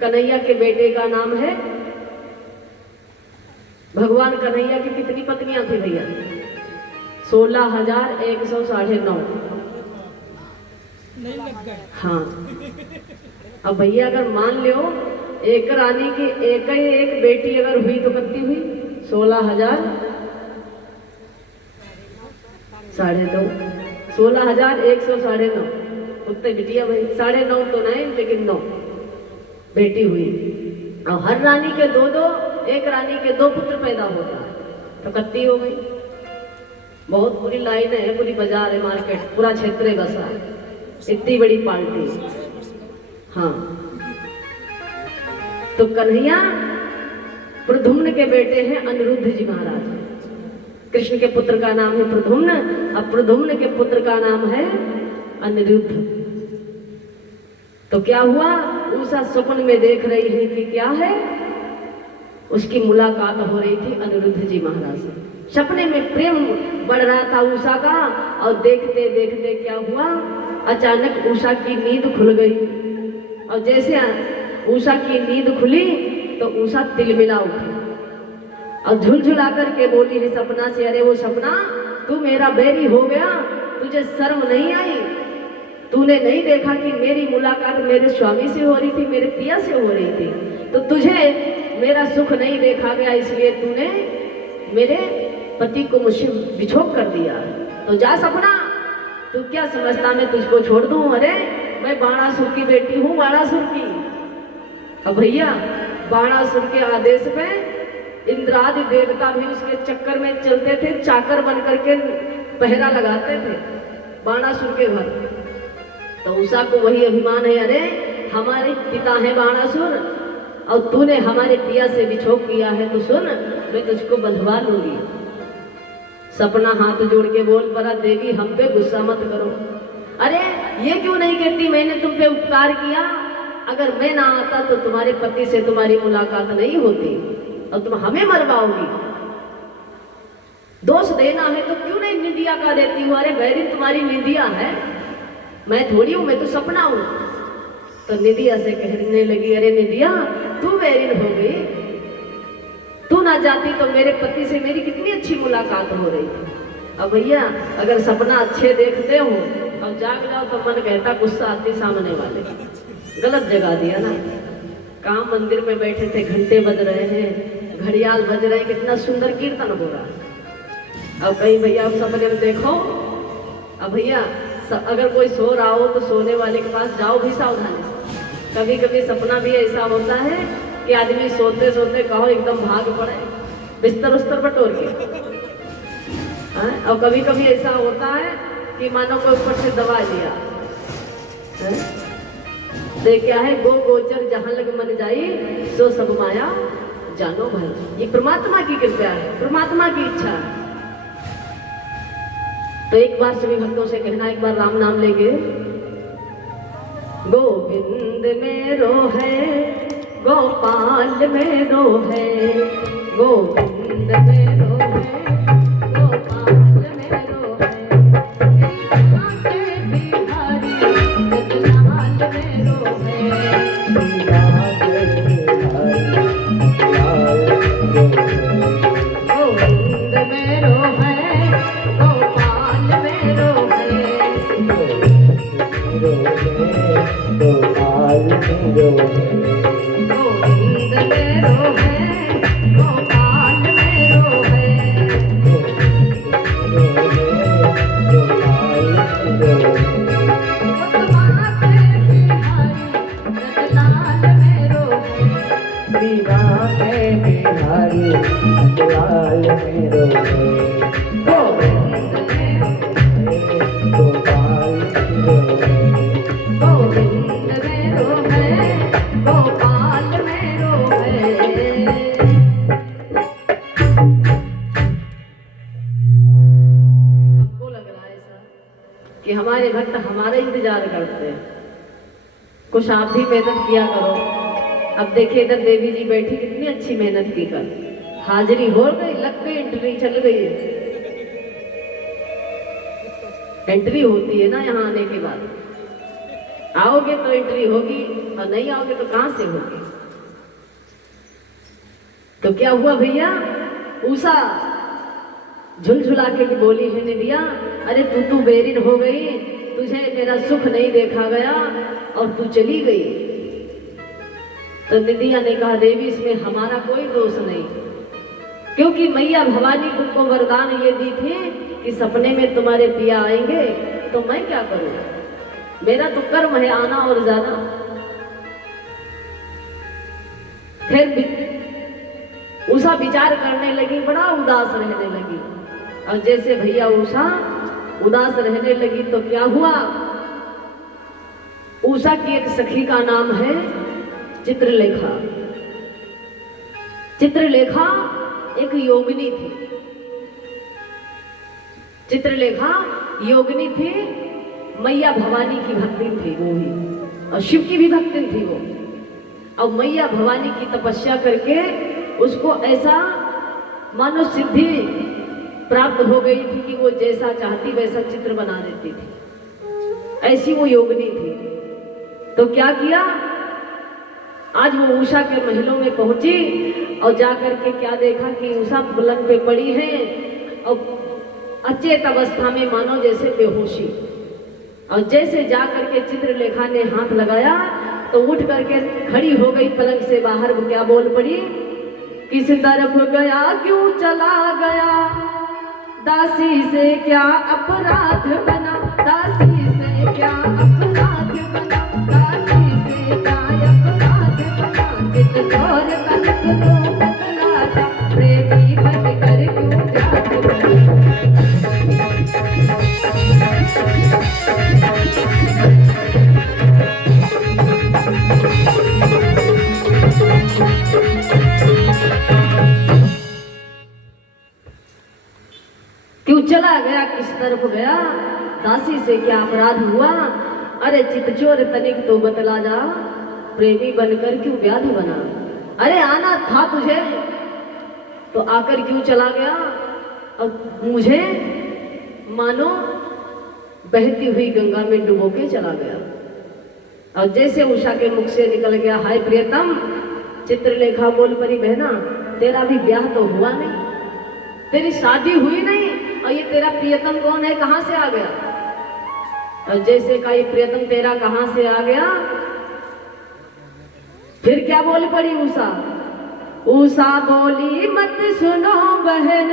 कन्हैया के बेटे का नाम है। भगवान कन्हैया की कितनी पत्नियां थी भैया? 16,109। हाँ, अब भैया अगर मान लो एक रानी की एक ही एक बेटी अगर हुई तो कितनी हुई? 16,000 9.5, 16,109 उतने बिटिया भाई, 9.5 तो नहीं लेकिन 9 बेटी हुई। और हर रानी के दो, एक रानी के 2 पुत्र पैदा होता है तो कितनी हो गई? बहुत पूरी लाइन है, पूरी बाजार है, मार्केट, पूरा क्षेत्र है बसा, इतनी बड़ी पार्टी। हाँ, तो कन्हैया प्रद्युम्न के बेटे हैं अनिरुद्ध जी महाराज। कृष्ण के पुत्र का नाम है प्रद्युम्न, अब प्रद्युम्न के पुत्र का नाम है अनिरुद्ध। तो क्या हुआ? उषा स्वप्न में देख रही है कि क्या है, उसकी मुलाकात हो रही थी अनिरुद्ध जी महाराज से। सपने में प्रेम बढ़ रहा था उषा का, और देखते देखते क्या हुआ, अचानक उषा की नींद खुल गई। और जैसे उषा की नींद खुली तो उषा तिलमिला उठी और झुलझुला करके बोली है सपना से, अरे वो सपना तू मेरा बैरी हो गया, तुझे शर्म नहीं आई? तूने नहीं देखा कि मेरी मुलाकात मेरे स्वामी से हो रही थी, मेरे पिया से हो रही थी, तो तुझे मेरा सुख नहीं देखा गया, इसलिए तूने मेरे पति को मुझसे बिछोक कर दिया। तो जा सपना, तू क्या समझता मैं तुझको छोड़ दूं? अरे मैं बाणासुर की बेटी हूँ, बाणासुर की। अब भैया बाणासुर के आदेश पे इंद्रादि देवता भी उसके चक्कर में चलते थे, चाकर बन करके पहरा लगाते थे बाणासुर के घर। तो उषा को वही अभिमान है, अरे हमारे पिता हैं बाणासुर और तूने हमारे पिया से बिछोक किया है, तो सुन मैं तुझको बंधवा लूंगी। सपना हाथ जोड़ के बोल पड़ा, देवी हम पे गुस्सा मत करो। अरे ये क्यों नहीं कहती मैंने तुम पे उपकार किया, अगर मैं ना आता तो तुम्हारे पति से तुम्हारी मुलाकात नहीं होती और तुम हमें मरवाओगी। दोष देना है तो क्यों नहीं निंदिया का देती हूँ? अरे बैरी तुम्हारी निंदिया है, मैं थोड़ी हूँ, मैं तो सपना हूँ। तो निंदिया से कहने लगी, अरे निंदिया तू बैरिन हो गई, तू ना जाती तो मेरे पति से मेरी कितनी अच्छी मुलाकात हो रही थी। अब भैया अगर सपना अच्छे देखते हो और जाग जाओ तो मन कहता गुस्सा आती सामने वाले, गलत जगा दिया ना। कहाँ मंदिर में बैठे थे, घंटे बज रहे हैं, घड़ियाल बज रहे हैं, कितना सुंदर कीर्तन हो रहा। अब कहीं भैया सपने में देखो, अब भैया अगर कोई सो रहा हो तो सोने वाले के पास जाओ भी सावधानी से। कभी कभी सपना भी ऐसा होता है कि आदमी सोते सोते कहो एकदम भाग पड़े, बिस्तर उस्तर बटोर के। और कभी कभी ऐसा होता है कि मानो को ऊपर से दबा दिया है? तो क्या है, गो गोचर जहां लग मन जाई सो सब माया जानो भाई। ये परमात्मा की कृपा है, परमात्मा की इच्छा है। तो एक बार सभी भक्तों से कहना, एक बार राम नाम लेंगे। गोविंद मेरो है, गोपाल मेरो है, गोविंद मेरो है, गोपाल मेरो है, कि हमारे भक्त हमारा इंतजार करते हैं। कुछ आप भी मेहनत किया करो। अब देखिए इधर देवी जी बैठी, कितनी अच्छी मेहनत की कर, हाजिरी हो गई, लग गई, एंट्री चल गई है। एंट्री होती है ना यहाँ आने के बाद, आओगे तो एंट्री होगी और नहीं आओगे तो कहां से होगी। तो क्या हुआ भैया, उषा झुलझुला के बोली है निदिया, अरे तू बेरिन हो गई, तुझे मेरा सुख नहीं देखा गया और तू चली गई। तो निदिया ने कहा, देवी इसमें हमारा कोई दोष नहीं, क्योंकि मैया भवानी तुमको वरदान ये दी थी कि सपने में तुम्हारे पिया आएंगे, तो मैं क्या करूं, मेरा तो कर्म है आना और जाना। फिर उषा विचार करने लगी, बड़ा उदास रहने लगी। और जैसे भैया उषा उदास रहने लगी तो क्या हुआ, उषा की एक सखी का नाम है चित्रलेखा। चित्रलेखा एक योगिनी थी। चित्रलेखा योगिनी थी, मैया भवानी की भक्ति थी वो भी, और शिव की भी भक्ति थी वो। और मैया भवानी की तपस्या करके उसको ऐसा मानो सिद्धि प्राप्त हो गई थी कि वो जैसा चाहती वैसा चित्र बना देती थी, ऐसी वो योगिनी थी। तो क्या किया, आज वो उषा के महलों में पहुंची और जाकर के क्या देखा कि उषा पलंग पे पड़ी है और अचेत अवस्था में मानो जैसे बेहोशी। और जैसे जाकर के चित्रलेखा ने हाथ लगाया तो उठ करके खड़ी हो गई पलंग से बाहर। वो क्या बोल पड़ी, किस तरफ गया क्यों चला गया, दासी से क्या अपराध बना, दासी से क्या अपराध बना, दासी से क्या अपराध बना, जित चोर कनक तो बतला जा, प्रेमी बन कर क्यों व्याध बना। क्यों चला गया, किस तरफ गया, दासी से क्या अपराध हुआ, अरे चितचोर तनिक तो बतला जा, प्रेमी बनकर क्यों व्याध बना। अरे आना था तुझे तो आकर क्यों चला गया, और मुझे मानो बहती हुई गंगा में डुबो के चला गया। और जैसे उषा के मुख से निकल गया, हाय प्रियतम, चित्रलेखा बोल परी, बहना तेरा भी ब्याह तो हुआ नहीं, तेरी शादी हुई नहीं, और ये तेरा प्रियतम कौन है, कहां से आ गया। और जैसे का ये प्रियतम तेरा कहां से आ गया, फिर क्या बोल पड़ी उषा। उषा बोली मत सुनो बहन,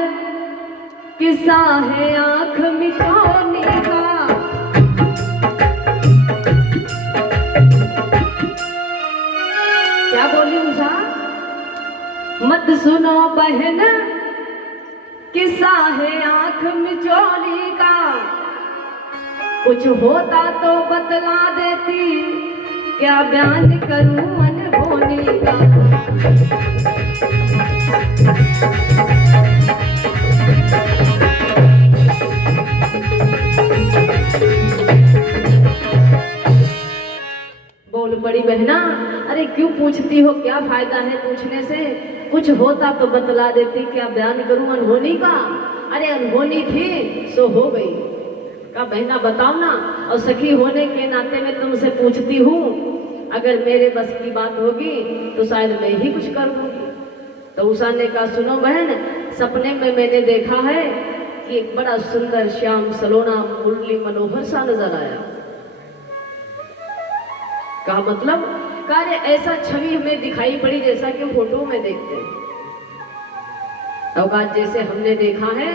किस्सा है आंख मिचोने का। क्या बोली उषा, मत सुनो बहन, किस्सा है आंख मिचोली का। कुछ होता तो बतला देती, क्या बयान करूं अनहोनी का। बोल पड़ी बहना, अरे क्यों पूछती हो, क्या फायदा है पूछने से। कुछ होता तो बतला देती, क्या बयान करूं अनहोनी का। अरे अनहोनी थी सो हो गई, का बहना बताओ ना। और सखी होने के नाते में तुमसे पूछती हूँ, अगर मेरे बस की बात होगी तो शायद मैं ही कुछ कर दूंगी। तो उषा ने कहा, सुनो बहन, सपने में मैंने देखा है कि एक बड़ा सुंदर श्याम सलोना मुरली मनोहर सा नजर आया। कहा मतलब, कार्य ऐसा छवि हमें दिखाई पड़ी जैसा कि फोटो में देखते हैं। अवकाश जैसे हमने देखा है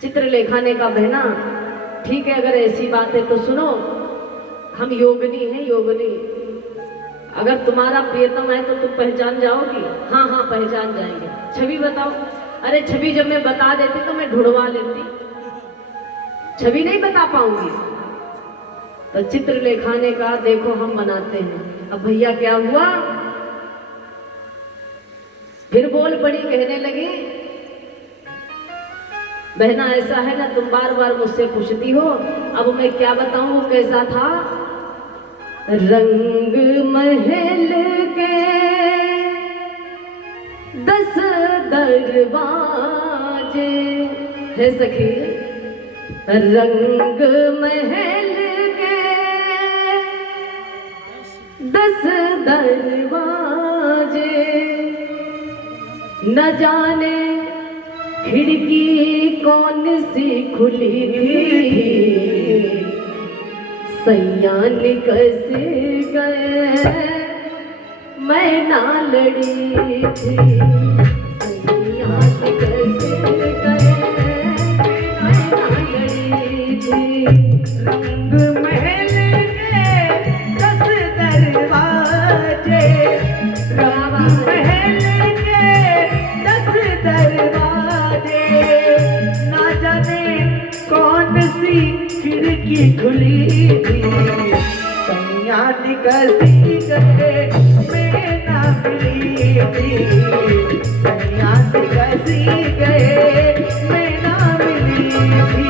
चित्रलेखा ने कहा, बहना ठीक है, अगर ऐसी बात है तो सुनो, हम योगिनी हैं, योगिनी। अगर तुम्हारा प्रियतम है तो तुम पहचान जाओगी। हाँ हाँ पहचान जाएंगे। छवि बताओ। अरे छवि जब मैं बता देती तो मैं ढूंढवा लेती, छवि नहीं बता पाऊंगी। तो चित्रलेखा ने कहा, देखो हम बनाते हैं। अब भैया क्या हुआ, फिर बोल पड़ी, कहने लगी, बहना ऐसा है ना, तुम बार बार मुझसे पूछती हो, अब मैं क्या बताऊं वो कैसा था। रंग महल के 10 दरवाजे है सखी, रंग महल के 10 दरवाजे, न जाने खिड़की कौन सी खुली थी, सैयान कैसे गए मैं ना लड़ी थी, सैयान कैसे गए मैं ना लड़ी थी। रंग महल के 10 दरवाजे, रंग महल के 10 दरवाजे, ना जाने कौन सी खिड़की खुली थी, सैयान कसी गए मैं ना मिली थी, सैयान कसी गए मैं ना मिली थी।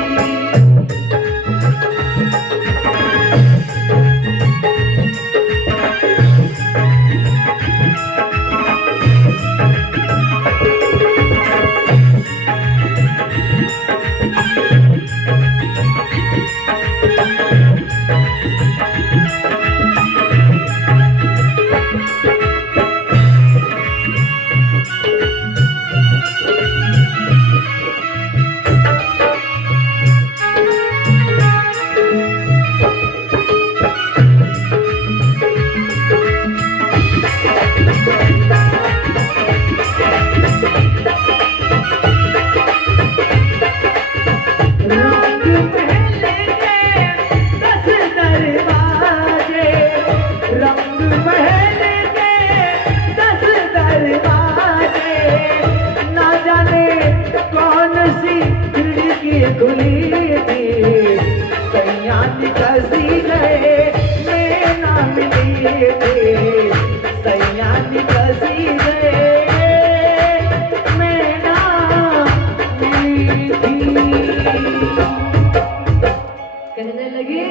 कहने लगे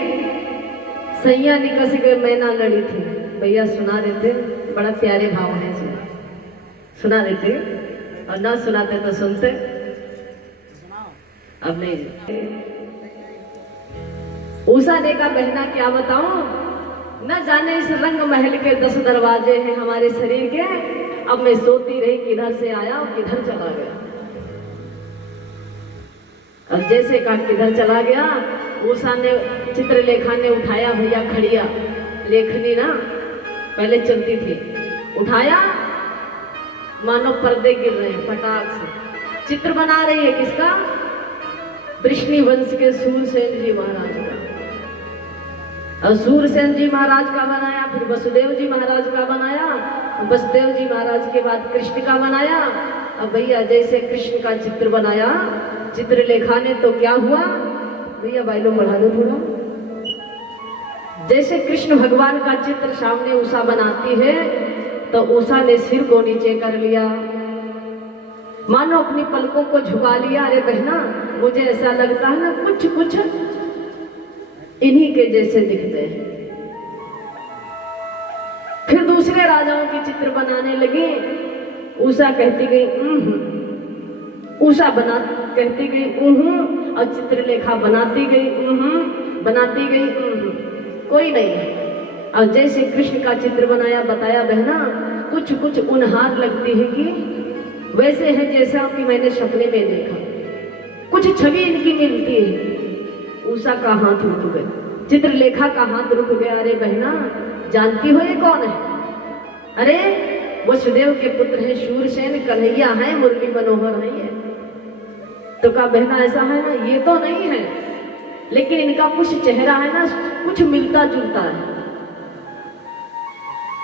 सैया निकस गए मैं ना लड़ी थी। भैया सुना देते, बड़ा प्यारे भाव है, सुना देते, और ना सुनाते तो सुनते। अब नहीं। उषा ने कहा, बहना क्या बताऊं, न जाने इस रंग महल के 10 दरवाजे हैं हमारे शरीर के। अब मैं सोती रही, किधर से आया और किधर चला गया। अब जैसे का किधर चला गया, उषा ने चित्रलेखा ने उठाया भैया खड़िया, लेखनी ना पहले चलती थी, उठाया मानो पर्दे गिर रहे हैं फटाक से। चित्र बना रही है किसका? वृष्णि वंश के सूरसेन जी महाराज का। और सूरसेन जी महाराज का बनाया, फिर वसुदेव जी महाराज का बनाया, वसुदेव जी महाराज के बाद कृष्ण का बनाया। अब भैया जैसे कृष्ण का चित्र बनाया चित्रलेखा ने तो क्या हुआ भैया, बाइलों बढ़ा दो थोड़ा। जैसे कृष्ण भगवान का चित्र सामने उषा बनाती है तो उषा ने सिर को नीचे कर लिया, मानो अपनी पलकों को झुका लिया। अरे बहना, मुझे ऐसा लगता है ना कुछ कुछ इन्हीं के जैसे दिखते हैं। फिर दूसरे राजाओं के चित्र बनाने लगे। उषा कहती गई उषा बना कहती गई और चित्रलेखा बनाती गई बनाती गई कोई नहीं है। और जैसे कृष्ण का चित्र बनाया, बताया बहना कुछ कुछ उन्हार लगती है कि वैसे है जैसा कि मैंने सपने में देखा, कुछ छवि इनकी मिलती है। उषा का हाथ रुक गया, चित्रलेखा का हाथ रुक गया। अरे बहना, जानती हो ये कौन है? अरे वसुदेव के पुत्र है शूरसेन, कन्हैया है, मुरली मनोहर है ये। तो कहा बहना ऐसा है ना, ये तो नहीं है, लेकिन इनका कुछ चेहरा है ना कुछ मिलता जुलता है।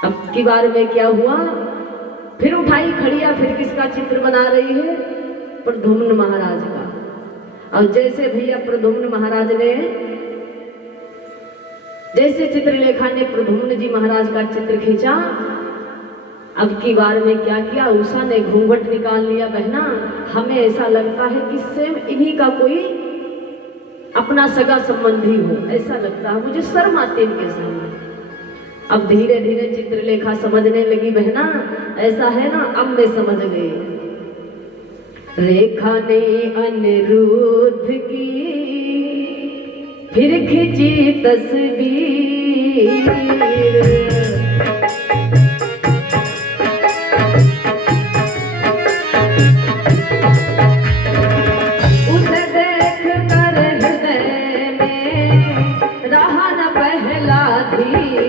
अब की बार में क्या हुआ, फिर उठाई खड़िया, फिर किसका चित्र बना रही है? प्रद्युम्न महाराज का। और जैसे भैया प्रद्युम्न महाराज ने, जैसे चित्रलेखा ने प्रद्युम्न जी महाराज का चित्र खींचा, अब की बार में क्या किया, उषा ने घूंघट निकाल लिया। बहना, हमें ऐसा लगता है कि सेम इन्हीं का कोई अपना सगा संबंधी हो, ऐसा लगता है मुझे, शर्म आती है इनके सामने। अब धीरे धीरे चित्रलेखा समझने लगी, बहना ऐसा है ना, अब मैं समझ गई। रेखा ने अनिरुद्ध की फिर खिंची तस्वीर, उसे देख कर हृदय में रहा न पहला धीर।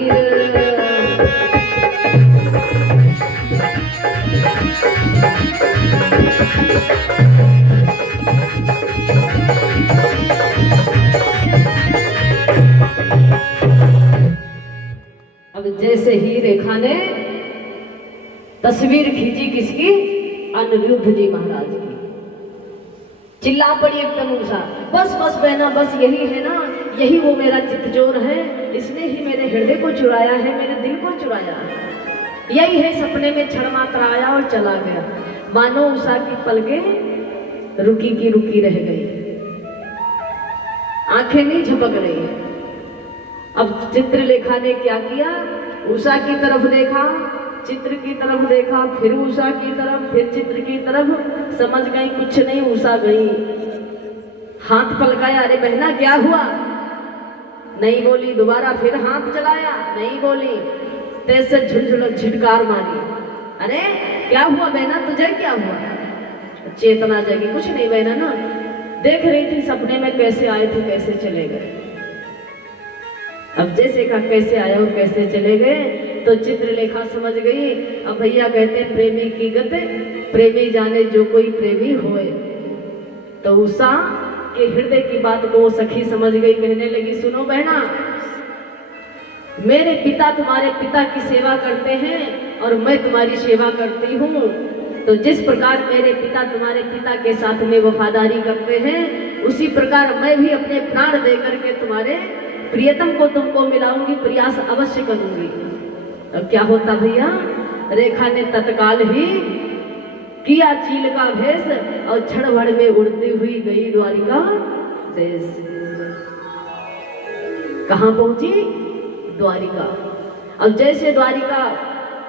अब जैसे ही रेखा ने तस्वीर खींची किसकी? अनिरुद्ध जी महाराज की। चिल्ला पड़ी एकदम उषा, बस बस बहना, बस यही है ना, यही वो मेरा चितचोर है, इसने ही मेरे हृदय को चुराया है, मेरे दिल को चुराया है। यही है, सपने में क्षण आया और चला गया। मानो उषा की पलकें रुकी की रुकी रह गई, आंखें नहीं झपक रही है। अब चित्रलेखा ने क्या किया, उषा की तरफ देखा, चित्र की तरफ देखा, फिर उषा की तरफ, फिर चित्र की तरफ, समझ गई कुछ नहीं, उषा गई। हाथ पलकाया, अरे बहना क्या हुआ? नहीं बोली। दोबारा फिर हाथ चलाया, नहीं बोली। तेज से झुलझुल झिटकार मारी, अरे क्या हुआ बहना, तुझे क्या हुआ? चेतना जगी, कुछ नहीं बहना ना, देख रही थी सपने में कैसे आए थे कैसे चले गए। अब जैसे का कैसे आए और कैसे चले गए तो चित्रलेखा समझ गई। अब भैया कहते हैं प्रेमी की गति प्रेमी जाने जो कोई प्रेमी होए। तो उषा के हृदय की बात को सखी समझ गई, कहने लगी सुनो बहना, मेरे पिता तुम्हारे पिता की सेवा करते हैं और मैं तुम्हारी सेवा करती हूँ। तो जिस प्रकार मेरे पिता तुम्हारे पिता के साथ में वफादारी करते हैं, उसी प्रकार मैं भी अपने प्राण दे करके तुम्हारे प्रियतम को तुमको मिलाऊंगी, प्रयास अवश्य करूंगी। अब क्या होता भैया, रेखा ने तत्काल ही किया चील का भेष और क्षण भर में उड़ती हुई गई द्वारिका देश। कहाँ पहुंची? द्वारिका। अब जैसे द्वारिका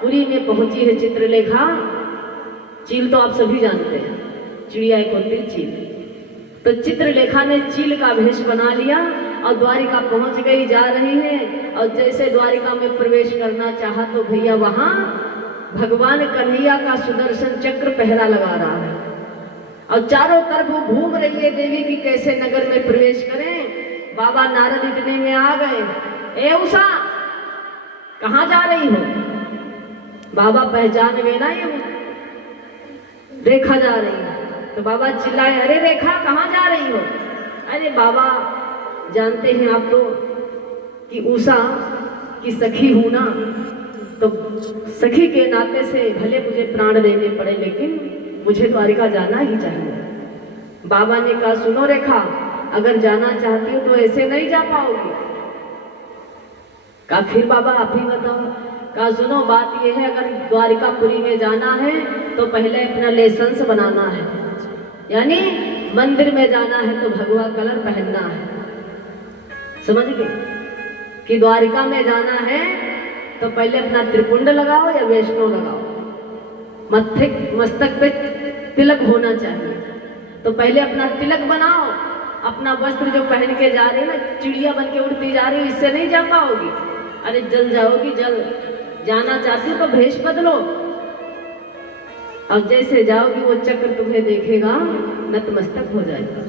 पुरी में पहुंची है चित्रलेखा, चील तो आप सभी जानते हैं, चिड़िया एक होती चील, तो चित्रलेखा ने चील का भेष बना लिया और द्वारिका पहुंच गई, जा रही है। और जैसे द्वारिका में प्रवेश करना चाहा तो भैया वहां भगवान कन्हैया का सुदर्शन चक्र पहरा लगा रहा है। और चारों तरफ वो घूम रही है देवी की कैसे नगर में प्रवेश करें। बाबा नारद इतने में आ गए, ए उषा कहाँ जा रही हो? बाबा पहचान गए ना, ये रेखा जा रही है। तो बाबा चिल्लाए, अरे रेखा कहाँ जा रही हो? अरे बाबा जानते हैं आप तो कि उषा की सखी हूं ना, तो सखी के नाते से भले मुझे प्राण देने पड़े लेकिन मुझे द्वारिका जाना ही चाहिए। बाबा ने कहा, सुनो रेखा, अगर जाना चाहती हो तो ऐसे नहीं जा पाओगी। कहा फिर बाबा आप ही बताओ। कहा सुनो, बात यह है, अगर द्वारिकापुरी में जाना है तो पहले अपना लाइसेंस बनाना है, यानी मंदिर में जाना है तो भगवा कलर पहनना है। समझ गए कि द्वारिका में जाना है तो पहले अपना त्रिपुंड लगाओ या वैष्णो लगाओ, मस्तक पे तिलक होना चाहिए। तो पहले अपना तिलक बनाओ, अपना वस्त्र जो पहन के जा रहे हो ना, चिड़िया बन के उड़ती जा रही हो, इससे नहीं जा पाओगी। अरे जल जाओगी, जल जाना चाहती हो तो भेष बदलो। अब जैसे जाओगी वो चक्र तुम्हें देखेगा, नतमस्तक हो जाएगा।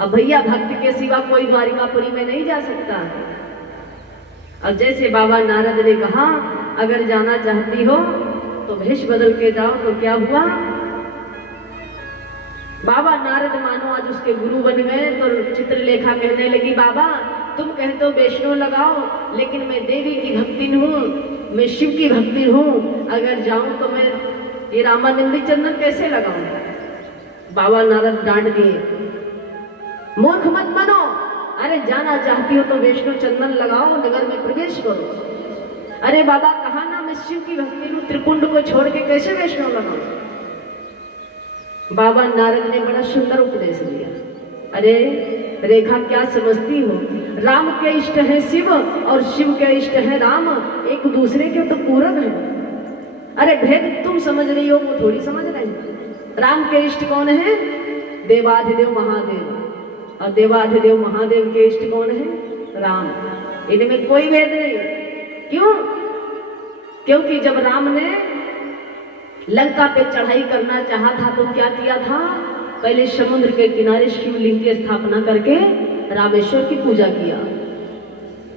अब भैया भक्त के सिवा कोई द्वारिकापुरी में नहीं जा सकता। अब जैसे बाबा नारद ने कहा अगर जाना चाहती हो तो भेष बदल के जाओ, तो क्या हुआ, बाबा नारद मानो आज उसके गुरु बन गए। तो चित्रलेखा कहने लगी, बाबा तुम कहते हो वैष्णो लगाओ, लेकिन मैं देवी की भक्तिन हूँ, मैं शिव की भक्तिन हूँ, अगर जाऊं तो मैं ये रामानंदी चंदन कैसे लगाऊं? बाबा नारद डांट दिए, मूर्ख मत बनो, अरे जाना चाहती हो तो वैष्णो चंदन लगाओ, नगर में प्रवेश करो। अरे बाबा कहा ना मैं शिव की भक्ति हूँ, त्रिपुंड को छोड़ के कैसे वैष्णो लगाऊं? बाबा नारद ने बड़ा सुंदर उपदेश दिया। अरे रेखा क्या समझती हो, राम के इष्ट है शिव और शिव के इष्ट है राम, एक दूसरे के तो पूरक है। अरे भेद तुम समझ रही हो, वो थोड़ी समझ रही। राम के इष्ट कौन है? देवाधिदेव महादेव, और देवाधिदेव महादेव के इष्ट कौन है? राम। इनमें कोई भेद नहीं। क्यों? क्योंकि जब राम ने लंका पे चढ़ाई करना चाहा था तो क्या किया था, पहले समुद्र के किनारे शिवलिंग की स्थापना करके रामेश्वर की पूजा किया,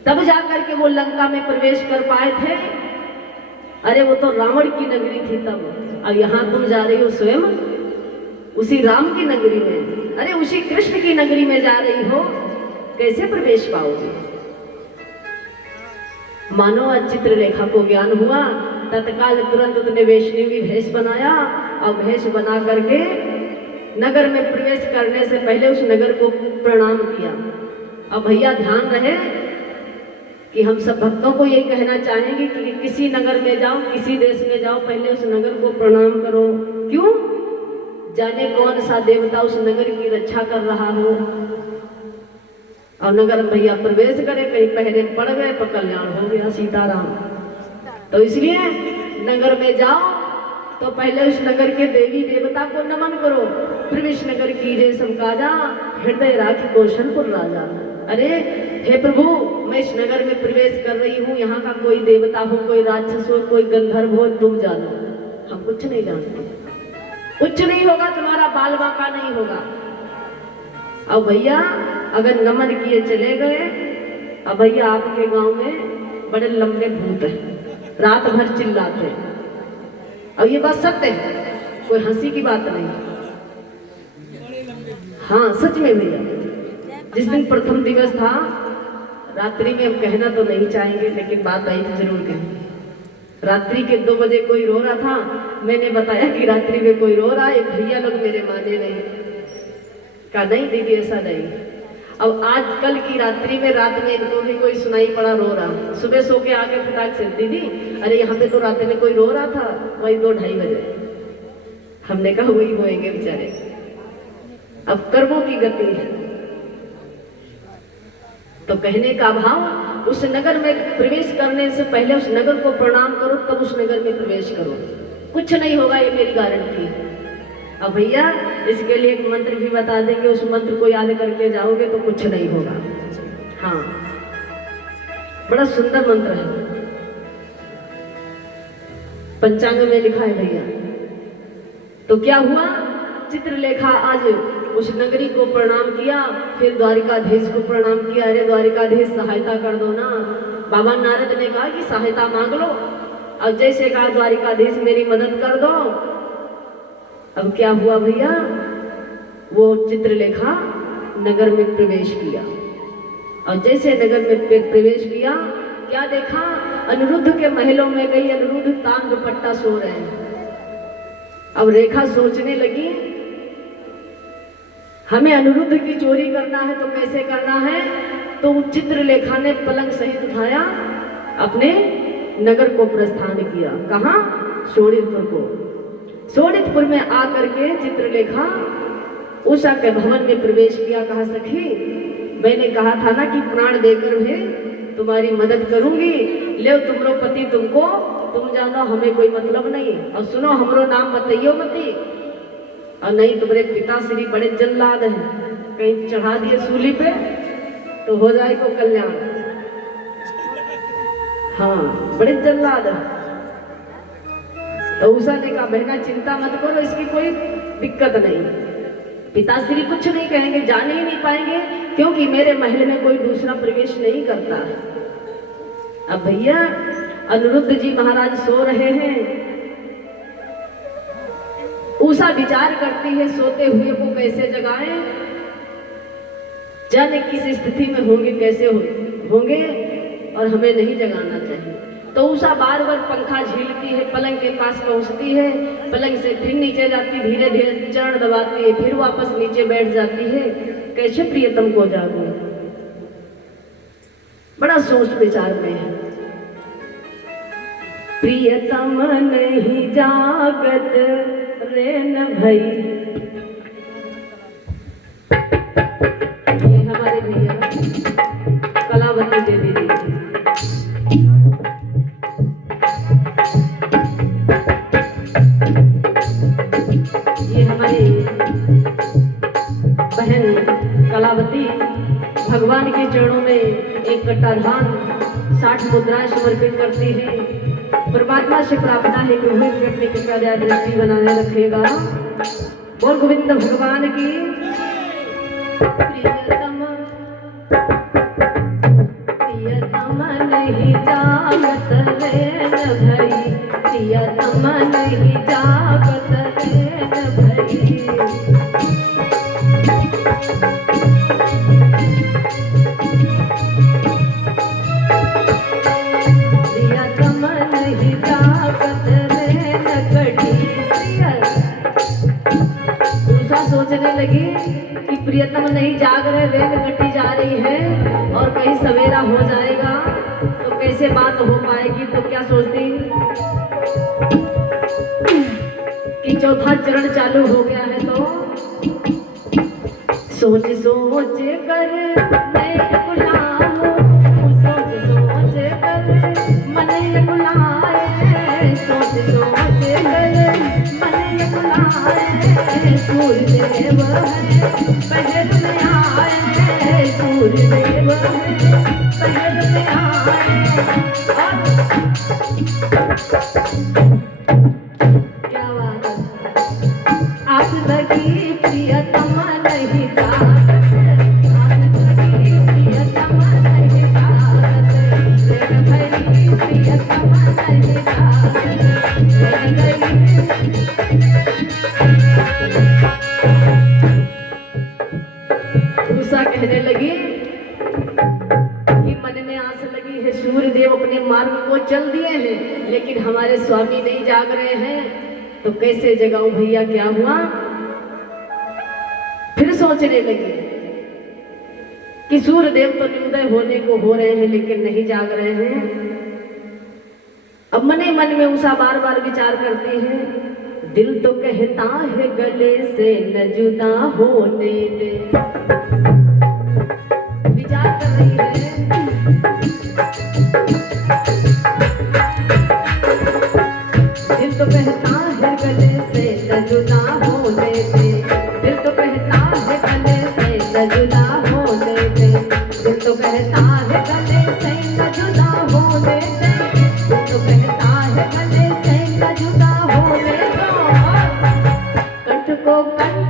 तब जाकर के वो लंका में प्रवेश कर पाए थे। अरे वो तो रावण की नगरी थी तब, और यहाँ तुम जा रही हो स्वयं उसी राम की नगरी में, अरे उसी कृष्ण की नगरी में जा रही हो, कैसे प्रवेश पाओगे? मानो आज चित्रलेखा को ज्ञान हुआ, तत्काल तुरंत उसने वैष्णवी भेष बनाया, और भेष बना करके नगर में प्रवेश करने से पहले उस नगर को प्रणाम किया। अब भैया ध्यान रहे कि हम सब भक्तों को ये कहना चाहेंगे कि किसी नगर में जाओ, किसी देश में जाओ, पहले उस नगर को प्रणाम करो। क्यों? जाने कौन सा देवता उस नगर की रक्षा कर रहा हो। और नगर में भैया प्रवेश करे, कहीं पहरे पड़ गए तो कल्याण हो गया, सीताराम। तो इसलिए नगर में जाओ तो पहले उस नगर के देवी देवता को नमन करो। प्रवेश नगर कीजिए सब काजा, हृदय राखी कौशलपुर राजा। अरे हे प्रभु, मैं इस नगर में प्रवेश कर रही हूँ, यहाँ का कोई देवता हो, कोई राक्षस हो, कोई गंधर्व हो, तुम जानो, हम कुछ नहीं जानते। कुछ नहीं होगा, तुम्हारा बाल बांका नहीं होगा। अब भैया अगर नमन किए चले गए, अब भैया आपके गांव में बड़े लंबे भूत हैं, रात भर चिल्लाते हैं। अब ये बात सत्य है, कोई हंसी की बात नहीं। हाँ सच में भैया, जिस दिन प्रथम दिवस था, रात्रि में हम कहना तो नहीं चाहेंगे, लेकिन बात आई तो जरूर कहेंगे। रात्रि के 2 बजे कोई रो रहा था, मैंने बताया कि रात्रि में कोई रो रहा है। एक भैया लोग मेरे माने नहीं, कहा नहीं दीदी ऐसा नहीं। अब आज कल की रात्रि में, रात में इनको भी कोई सुनाई पड़ा रो रहा। सुबह सो के आके फटाक से, दीदी अरे यहाँ पे तो रात में कोई रो रहा था, वही 2-2:30 बजे। हमने कहा वही होएंगे बेचारे, अब कर्मों की गति है। तो कहने का भाव, उस नगर में प्रवेश करने से पहले उस नगर को प्रणाम करो, तब उस नगर में प्रवेश करो। कुछ नहीं होगा, ये मेरी गारंटी है। अब भैया इसके लिए एक मंत्र भी बता देंगे, उस मंत्र को याद करके जाओगे तो कुछ नहीं होगा। हाँ बड़ा सुंदर मंत्र है, पंचांग में लिखा है भैया। तो क्या हुआ चित्रलेखा आज उस नगरी को प्रणाम किया, फिर द्वारिकाधीश को प्रणाम किया। अरे द्वारिकाधीश सहायता कर दो ना। बाबा नारद ने कहा कि सहायता मांग लो। अब जैसे कहा द्वारिकाधीश मेरी मदद कर दो। अब क्या हुआ भैया, वो चित्रलेखा नगर में प्रवेश किया और जैसे नगर में प्रवेश किया, क्या देखा, अनिरुद्ध के महलों में गई। अनिरुद्ध तान दुपट्टा सो रहे हैं। अब रेखा सोचने लगी हमें अनिरुद्ध की चोरी करना है तो कैसे करना है। तो चित्रलेखा ने पलंग सहित उठाया, अपने नगर को प्रस्थान किया। कहाँ? शोणितपुर को। शोणितपुर में आकर के चित्रलेखा उषा के भवन में प्रवेश किया। कहा सखी मैंने कहा था ना कि प्राण देकर भी तुम्हारी मदद करूंगी। ले तुमरो पति तुमको, तुम जानो हमें कोई मतलब नहीं। और सुनो हमरो नाम बताइयो मती, और नहीं तुम्हारे पिताश्री बड़े जल्लाद हैं, कहीं चढ़ा दिए सूली पे तो हो जाए को कल्याण। हाँ बड़े जल्लाद है। तो उषा ने कहा बहना चिंता मत करो, इसकी कोई दिक्कत नहीं। पिताश्री कुछ नहीं कहेंगे, जाने ही नहीं पाएंगे, क्योंकि मेरे महल में कोई दूसरा प्रवेश नहीं करता। अब भैया अनिरुद्ध जी महाराज सो रहे हैं। उषा विचार करती है सोते हुए को कैसे जगाएं, जाने किस स्थिति में होंगे, कैसे होंगे, और हमें नहीं जगाना चाहिए। तो उषा बार बार पंखा झीलती है, पलंग के पास पहुंचती है, पलंग से फिर नीचे जाती, धीरे धीरे चरण दबाती है, फिर वापस नीचे बैठ जाती है। कैसे प्रियतम को जागूं, बड़ा सोच विचार में है। प्रियतम नहीं जागत रेन भई, ये हमारे भैया कलावती देवी जी। ये हमारी बहन कलावती भगवान के चरणों में एक कट्टा धान 60 मुद्राएं समर्पित करती है। परमात्मा से प्रार्थना है कि वह अपनी कृपा दया दृष्टि बनाए रखेगा। बोल गोविंद भगवान की। प्रियतम प्रियतम नहीं जागत रेन भई, प्रियतम नहीं जागत रेन भई। सोचने लगी कि प्रियतम नहीं जाग रहे, रेल कटी जा रही है और कहीं सवेरा हो जाएगा तो कैसे बात हो पाएगी। तो क्या सोचती कि चौथा चरण चालू हो गया है। तो सोच सोच कर मैं गुलाम, सोच सोच कर मन गुलाए, सोच सोच कर मन गुलाए। सूर्यदेव है पहर में आए, सूर्यदेव है पहर में आए। क्या बात है। आज लगी प्रियतम नहीं जागत, आज लगी प्रियतम नहीं जागत, प्रियतम नहीं जागत। उषा कहने लगी कि मन में आस लगी है, सूर्यदेव अपने मार्ग को चल दिए हैं, लेकिन हमारे स्वामी नहीं जाग रहे हैं, तो कैसे जगाऊं भैया। क्या हुआ, फिर सोचने लगी कि सूर्यदेव तो निरुदय होने को हो रहे हैं लेकिन नहीं जाग रहे हैं। अब मने मन में उषा बार बार विचार करती है, दिल तो कहता है गले से न जुदा होने दे। विचार कर रही है, दिल तो कहता है गले से न जुदा होने दे, दिल तो कहता है गले से न जुदा होने दे, दिल तो कहता है गले से न जुदा होने दे, दिल तो कहता है गले से न जुदा होने दो। कंठ को कंठ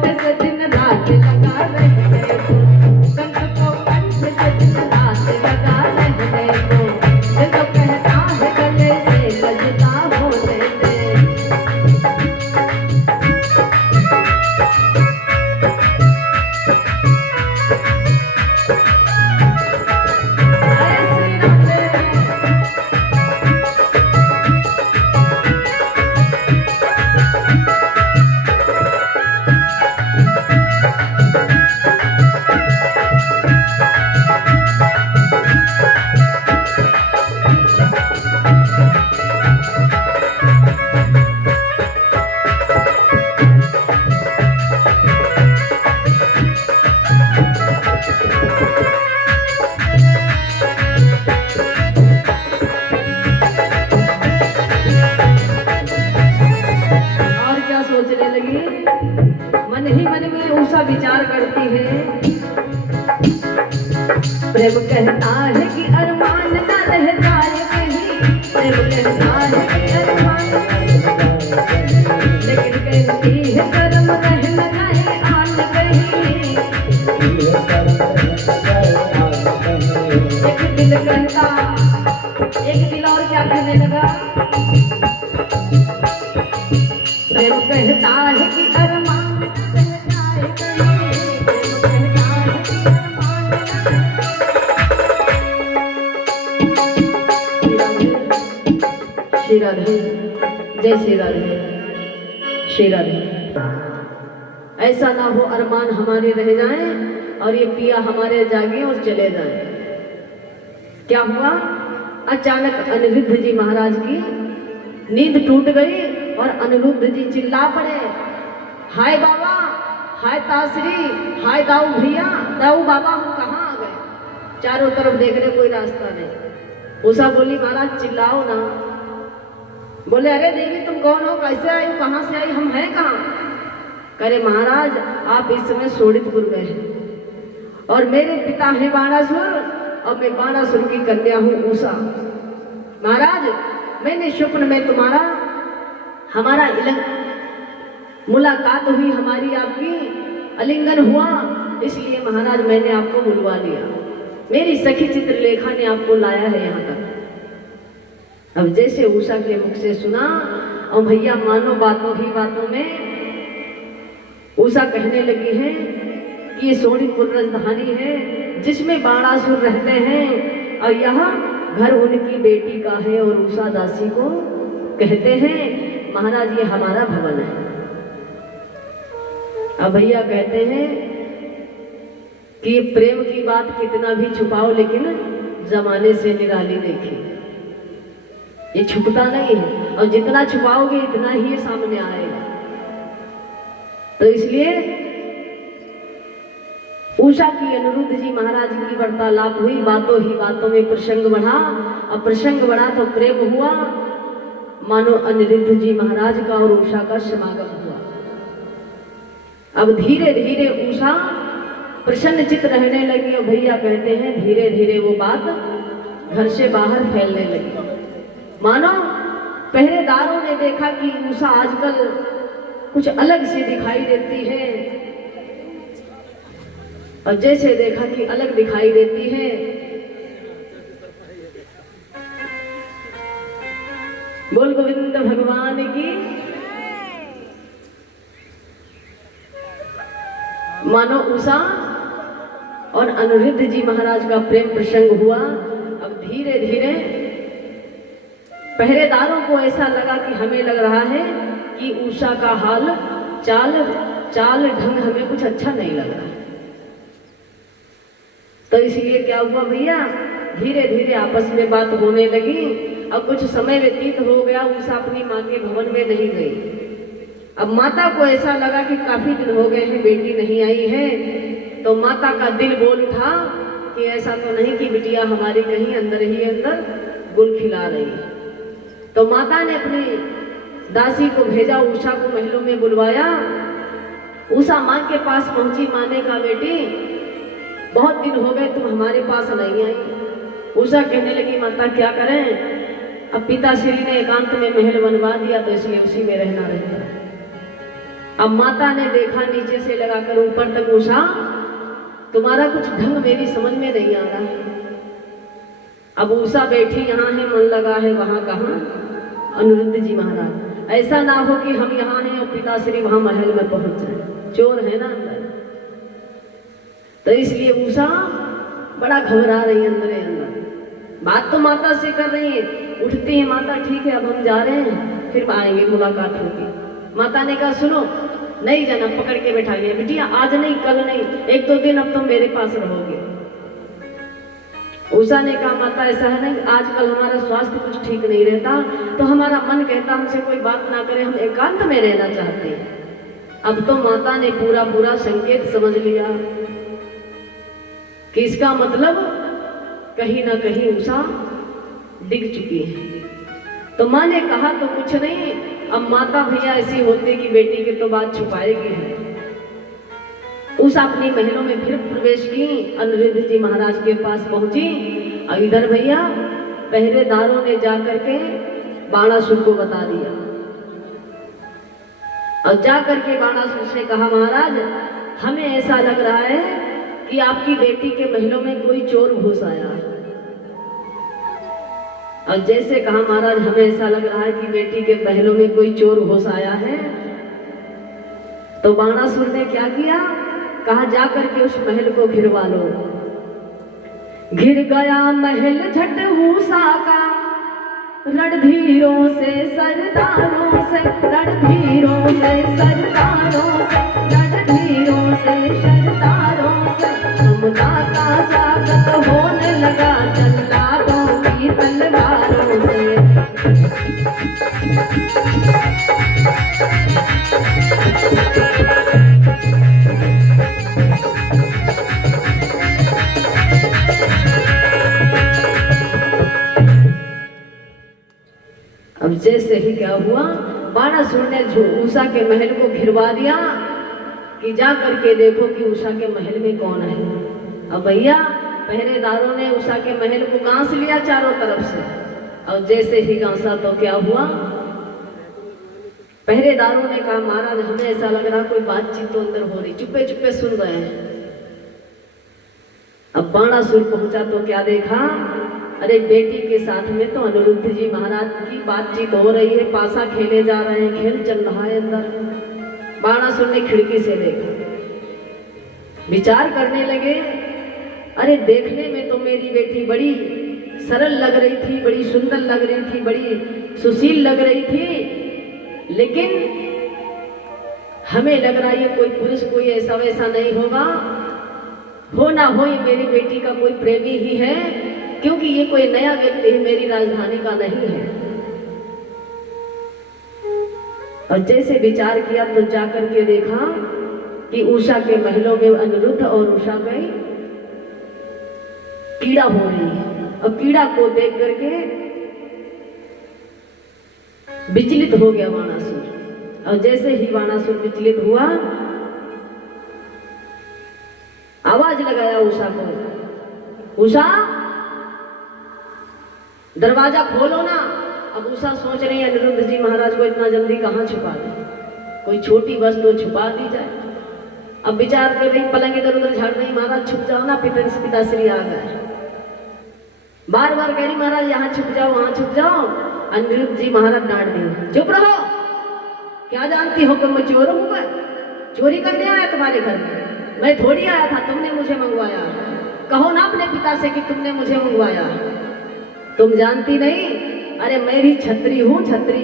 प्रेम कहता है कि अरमान न रह जाए कहीं, प्रेम कहता है कि अरमान न रह जाए, लेकिन कहती है शर्म रह न जाए आन कहीं। एक दिल कहता, एक दिल और क्या कहने लगा, प्रेम कहता है कि अरमान न रह जाए कहीं, प्रेम कहता है कि अरमान न श्री राधे, जय श्री राधे, श्री राधे। ऐसा ना हो अरमान हमारे रह जाएं और ये पिया हमारे जागे और चले जाएं। क्या हुआ, अचानक अनिरुद्ध जी महाराज की नींद टूट गई और अनिरुद्ध जी चिल्ला पड़े, हाय बाबा, हाय तासरी, हाय दाऊ भैया, दाऊ बाबा, हम कहाँ आ गए। चारों तरफ देखने कोई रास्ता नहीं। उषा बोली, महाराज चिल्लाओ ना। बोले, अरे देवी तुम कौन हो, कैसे आई, कहाँ से आई, हम हैं कहाँ। करे, महाराज आप इस समय सोडितपुर में हैं और मेरे पिता हैं बाणासुर और मैं बाणासुर की कन्या हूँ उषा। महाराज मैंने स्वप्न में तुम्हारा, हमारा मुलाकात हुई, हमारी आपकी आलिंगन हुआ, इसलिए महाराज मैंने आपको बुलवा लिया। मेरी सखी चित्रलेखा ने आपको लाया है यहाँ तक। अब जैसे उषा के मुख से सुना, और भैया मानो बातों ही बातों में उषा कहने लगी है कि ये सोनीपुर राजधानी है जिसमें बाणासुर रहते हैं और यहाँ घर उनकी बेटी का है और उषा दासी को कहते हैं महाराज ये हमारा भवन है। अब भैया कहते हैं कि प्रेम की बात कितना भी छुपाओ लेकिन जमाने से निराली देखी, ये छुपता नहीं है और जितना छुपाओगे इतना ही ये सामने आएगा। तो इसलिए उषा की अनिरुद्ध जी महाराज की वार्तालाप हुई, बातों ही बातों में प्रसंग बढ़ा और प्रसंग बढ़ा तो प्रेम हुआ, मानो अनिरुद्ध जी महाराज का और उषा का समागम हुआ। अब धीरे धीरे उषा प्रसन्नचित रहने लगी और भैया कहते हैं धीरे धीरे वो बात घर से बाहर फैलने लगी। मानो पहरेदारों ने देखा कि उषा आजकल कुछ अलग से दिखाई देती है और जैसे देखा कि अलग दिखाई देती है, बोल गोविंद भगवान की, मानो उषा और अनिरुद्ध जी महाराज का प्रेम प्रसंग हुआ। अब धीरे धीरे पहरेदारों को ऐसा लगा कि हमें लग रहा है कि उषा का हाल चाल ढंग हमें कुछ अच्छा नहीं लग रहा। तो इसलिए क्या हुआ भैया, धीरे धीरे आपस में बात होने लगी। अब कुछ समय व्यतीत हो गया, उषा अपनी माँ के भवन में नहीं गई। अब माता को ऐसा लगा कि काफी दिन हो गए हैं बेटी नहीं आई है, तो माता का दिल बोल उठा कि ऐसा तो नहीं कि बिटिया हमारी कहीं अंदर ही अंदर गुल खिला रही है। तो माता ने अपनी दासी को भेजा, उषा को महलों में बुलवाया। उषा माँ के पास पहुंची, माँ ने कहा बेटी बहुत दिन हो गए तुम हमारे पास नहीं आई। उषा कहने लगी माता क्या करें, अब पिताश्री ने एकांत में महल बनवा दिया तो इसलिए उसी में रहना रहता। अब माता ने देखा नीचे से लगाकर ऊपर तक, उषा तुम्हारा कुछ ढंग मेरी समझ में नहीं आ रहा है। अब उषा बैठी यहाँ है, मन लगा है वहाँ कहाँ अनिरुद्ध जी महाराज। ऐसा ना हो कि हम यहाँ हैं और पिताश्री वहाँ महल में पहुंच जाए, चोर है ना अंदर। तो इसलिए उषा बड़ा घबरा रही है अंदर अंदर। बात तो माता से कर रही है, उठती है माता, ठीक है अब हम जा रहे हैं, फिर आएंगे मुलाकात होगी। माता ने कहा सुनो, नहीं जाना, पकड़ के बैठा लिया, बिटिया आज नहीं कल नहीं, 1-2 दिन अब तुम मेरे पास रहोगे। उषा ने कहा माता ऐसा है ना, आजकल हमारा स्वास्थ्य कुछ ठीक नहीं रहता, तो हमारा मन कहता हमसे कोई बात ना करे, हम एकांत में रहना चाहते हैं। अब तो माता ने पूरा संकेत समझ लिया कि इसका मतलब कहीं ना कहीं उषा दिख चुकी है। तो माँ ने कहा तो कुछ नहीं, अब माता भैया ऐसी होती कि बेटी की तो बात छुपाएगी है। उषा अपनी महलों में फिर प्रवेश की। अनिरुद्ध जी महाराज के पास पहुंची और इधर भैया पहरेदारों ने जा करके बाणासुर को बता दिया और जा करके बाणासुर से कहा, महाराज हमें ऐसा लग रहा है कि आपकी बेटी के महलों में कोई चोर घुस आया है। और जैसे कहा, महाराज हमें ऐसा लग रहा है कि बेटी के महलों में कोई चोर घुस आया है, तो बाणासुर ने क्या किया, कहा जा करके उस महल को घिरवा लो। घिर गया महल झट उषा का, रणधीरों से सरदारों से, रणधीरों से सरदारों से, रणधीरों से सरदारों से, ममता का स्वागत होने लगा जल्लादों की तलवारों से। अब जैसे ही क्या हुआ, बाणासुर ने उषा के महल को घिरवा दिया कि जा करके देखो कि उषा के महल में कौन है। अब भैया पहरेदारों ने उषा के महल को गांस लिया चारों तरफ से, और जैसे ही गांसा तो क्या हुआ, पहरेदारों ने कहा, महाराज हमें ऐसा लग रहा कोई बातचीत तो अंदर हो रही, चुप्पे चुप्पे सुन रहे हैं। अब बाणासुर पहुंचा तो क्या देखा, अरे बेटी के साथ में तो अनिरुद्ध जी महाराज की बातचीत हो रही है, पासा खेले जा रहे हैं, खेल चल रहा है अंदर। बाणासुर ने खिड़की से देखा, विचार करने लगे, अरे देखने में तो मेरी बेटी बड़ी सरल लग रही थी, बड़ी सुंदर लग रही थी, बड़ी सुशील लग रही थी, लेकिन हमें लग रहा है ये कोई पुरुष कोई ऐसा वैसा नहीं होगा, हो ना हो ये मेरी बेटी का कोई प्रेमी ही है, क्योंकि ये कोई नया व्यक्ति मेरी राजधानी का नहीं है। और जैसे विचार किया तो जाकर के देखा कि उषा के महलों में अनिरुद्ध और उषा में पीड़ा हो रही है। और पीड़ा को देख करके विचलित हो गया बाणासुर। और जैसे ही बाणासुर विचलित हुआ, आवाज लगाया उषा को, उषा दरवाजा खोलो ना। अब उषा सोच रही है अनिरुद्ध जी महाराज को इतना जल्दी कहाँ छुपा दे, कोई छोटी वस्तु तो छुपा दी जाए। अब विचार कर रही, पलंग इधर उधर झाड़ रही, महाराज छुप जाओ ना, पिताश्री आ गए। बार बार कह रही महाराज यहाँ छुप जाओ वहां छुप जाओ। अनिरुद्ध जी महाराज डांट दिए, चुप रहो, क्या जानती हो कि मैं चोर हूँ? मैं चोरी करने आया तुम्हारे घर में? मैं थोड़ी आया था, तुमने मुझे मंगवाया। कहो ना अपने पिता से कि तुमने मुझे मंगवाया। तुम जानती नहीं, अरे मैं भी छत्री हूँ, छत्री,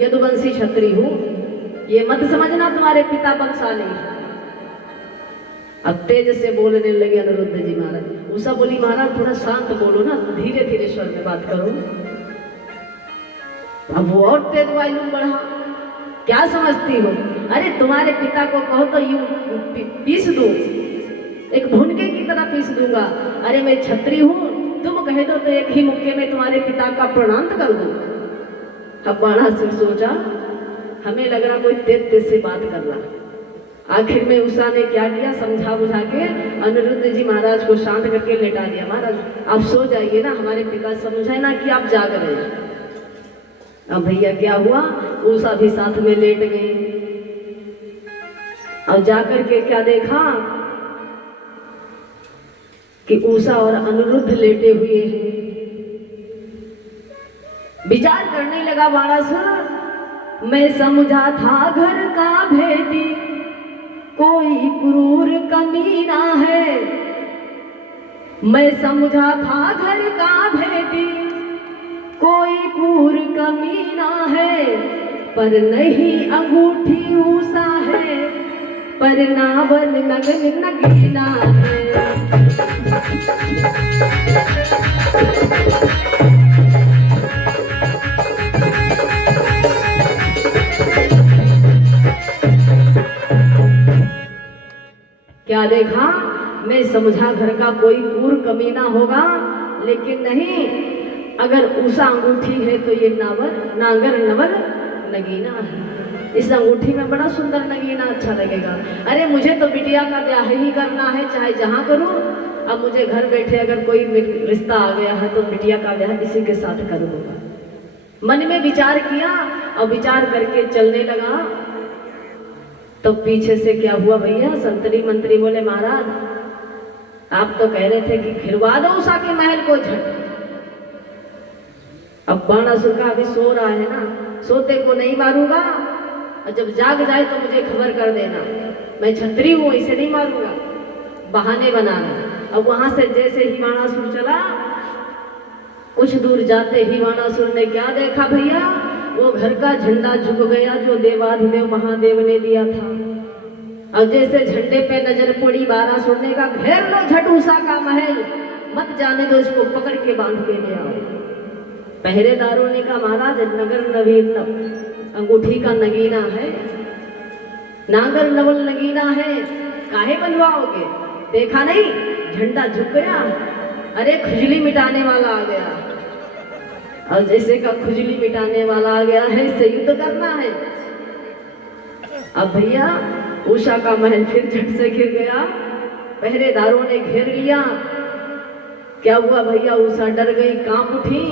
यदुवंशी छत्री हूँ, ये मत समझना तुम्हारे पिता बलशाली। अब तेज से बोलने लगे अनिरुद्ध जी महाराज। उषा बोली, महाराज थोड़ा शांत बोलो ना, धीरे धीरे स्वर में बात करो। अब वो और तेज वॉल्यूम बढ़ा, क्या समझती हो? अरे तुम्हारे पिता को कहो तो यूं पीस दूं, एक भुनके की तरह पीस दूंगा। अरे मैं छत्री हूँ, तुम कह दो तो एक ही मुक्के में तुम्हारे पिता का प्रणाम कर दूं। अब बाणासुर सोचा, हमें लग रहा कोई तेज से बात कर रहा। आखिर में उषा ने क्या किया, समझा बुझा के अनिरुद्ध जी महाराज को शांत करके लेटा दिया। महाराज आप सो जाइए ना, हमारे पिता समझाए ना कि आप जाग रहे हैं। अब भैया क्या हुआ, उषा भी साथ में लेट गई। और जाकर के क्या देखा कि उषा और अनिरुद्ध लेटे हुए हैं। विचार करने लगा बाणासुर, मैं समझा था घर का भेदी, कोई क्रूर कमीना है। मैं समझा था घर का भेदी, कोई क्रूर कमीना है, पर नहीं अंगूठी उषा है, पर नावल नगन नगीना है। क्या देखा, मैं समझा घर का कोई क्रूर कमीना होगा, लेकिन नहीं, अगर उषा अंगूठी है तो ये नागर नवल नगीना है। इस अंगूठी में बड़ा सुंदर नगीना अच्छा लगेगा। अरे मुझे तो बिटिया का ब्याह ही करना है, चाहे जहाँ करूँ। अब मुझे घर बैठे अगर कोई रिश्ता आ गया है तो बिटिया का ब्याह इसी के साथ कर दूंगा। मन में विचार किया और विचार करके चलने लगा। तो पीछे से क्या हुआ भैया, संतरी मंत्री बोले महाराज आप तो कह रहे थे कि घिरवा दो उषा के महल को झट। अब बाणासुर का अभी सो रहा है ना, सोते को नहीं मारूंगा और जब जाग जाए तो मुझे खबर कर देना। मैं छत्री हूँ, इसे नहीं मारूंगा, बहाने बनाना। अब वहां से जैसे ही बाणासुर चला, कुछ दूर जाते ही बाणासुर ने क्या देखा भैया, वो घर का झंडा झुक गया जो देवाधिदेव महादेव ने दिया था। और जैसे झंडे पे नजर पड़ी बाणासुर ने कहा घेर लो झट उषा का महल, मत जाने दो, इसको पकड़ के बांध के ले आओ। पहरेदारों ने कहा महाराज नगर नवीन अंगूठी का नगीना है, नागर नवल नगीना है, काहे बनवाओगे? देखा नहीं झंडा झुक गया, अरे खुजली मिटाने वाला आ गया। और जैसे का खुजली मिटाने वाला आ गया है, इससे युद्ध करना है। अब भैया उषा का महल फिर झट से गिर गया, पहरेदारों ने घेर लिया। क्या हुआ भैया, उषा डर गई, कांप उठी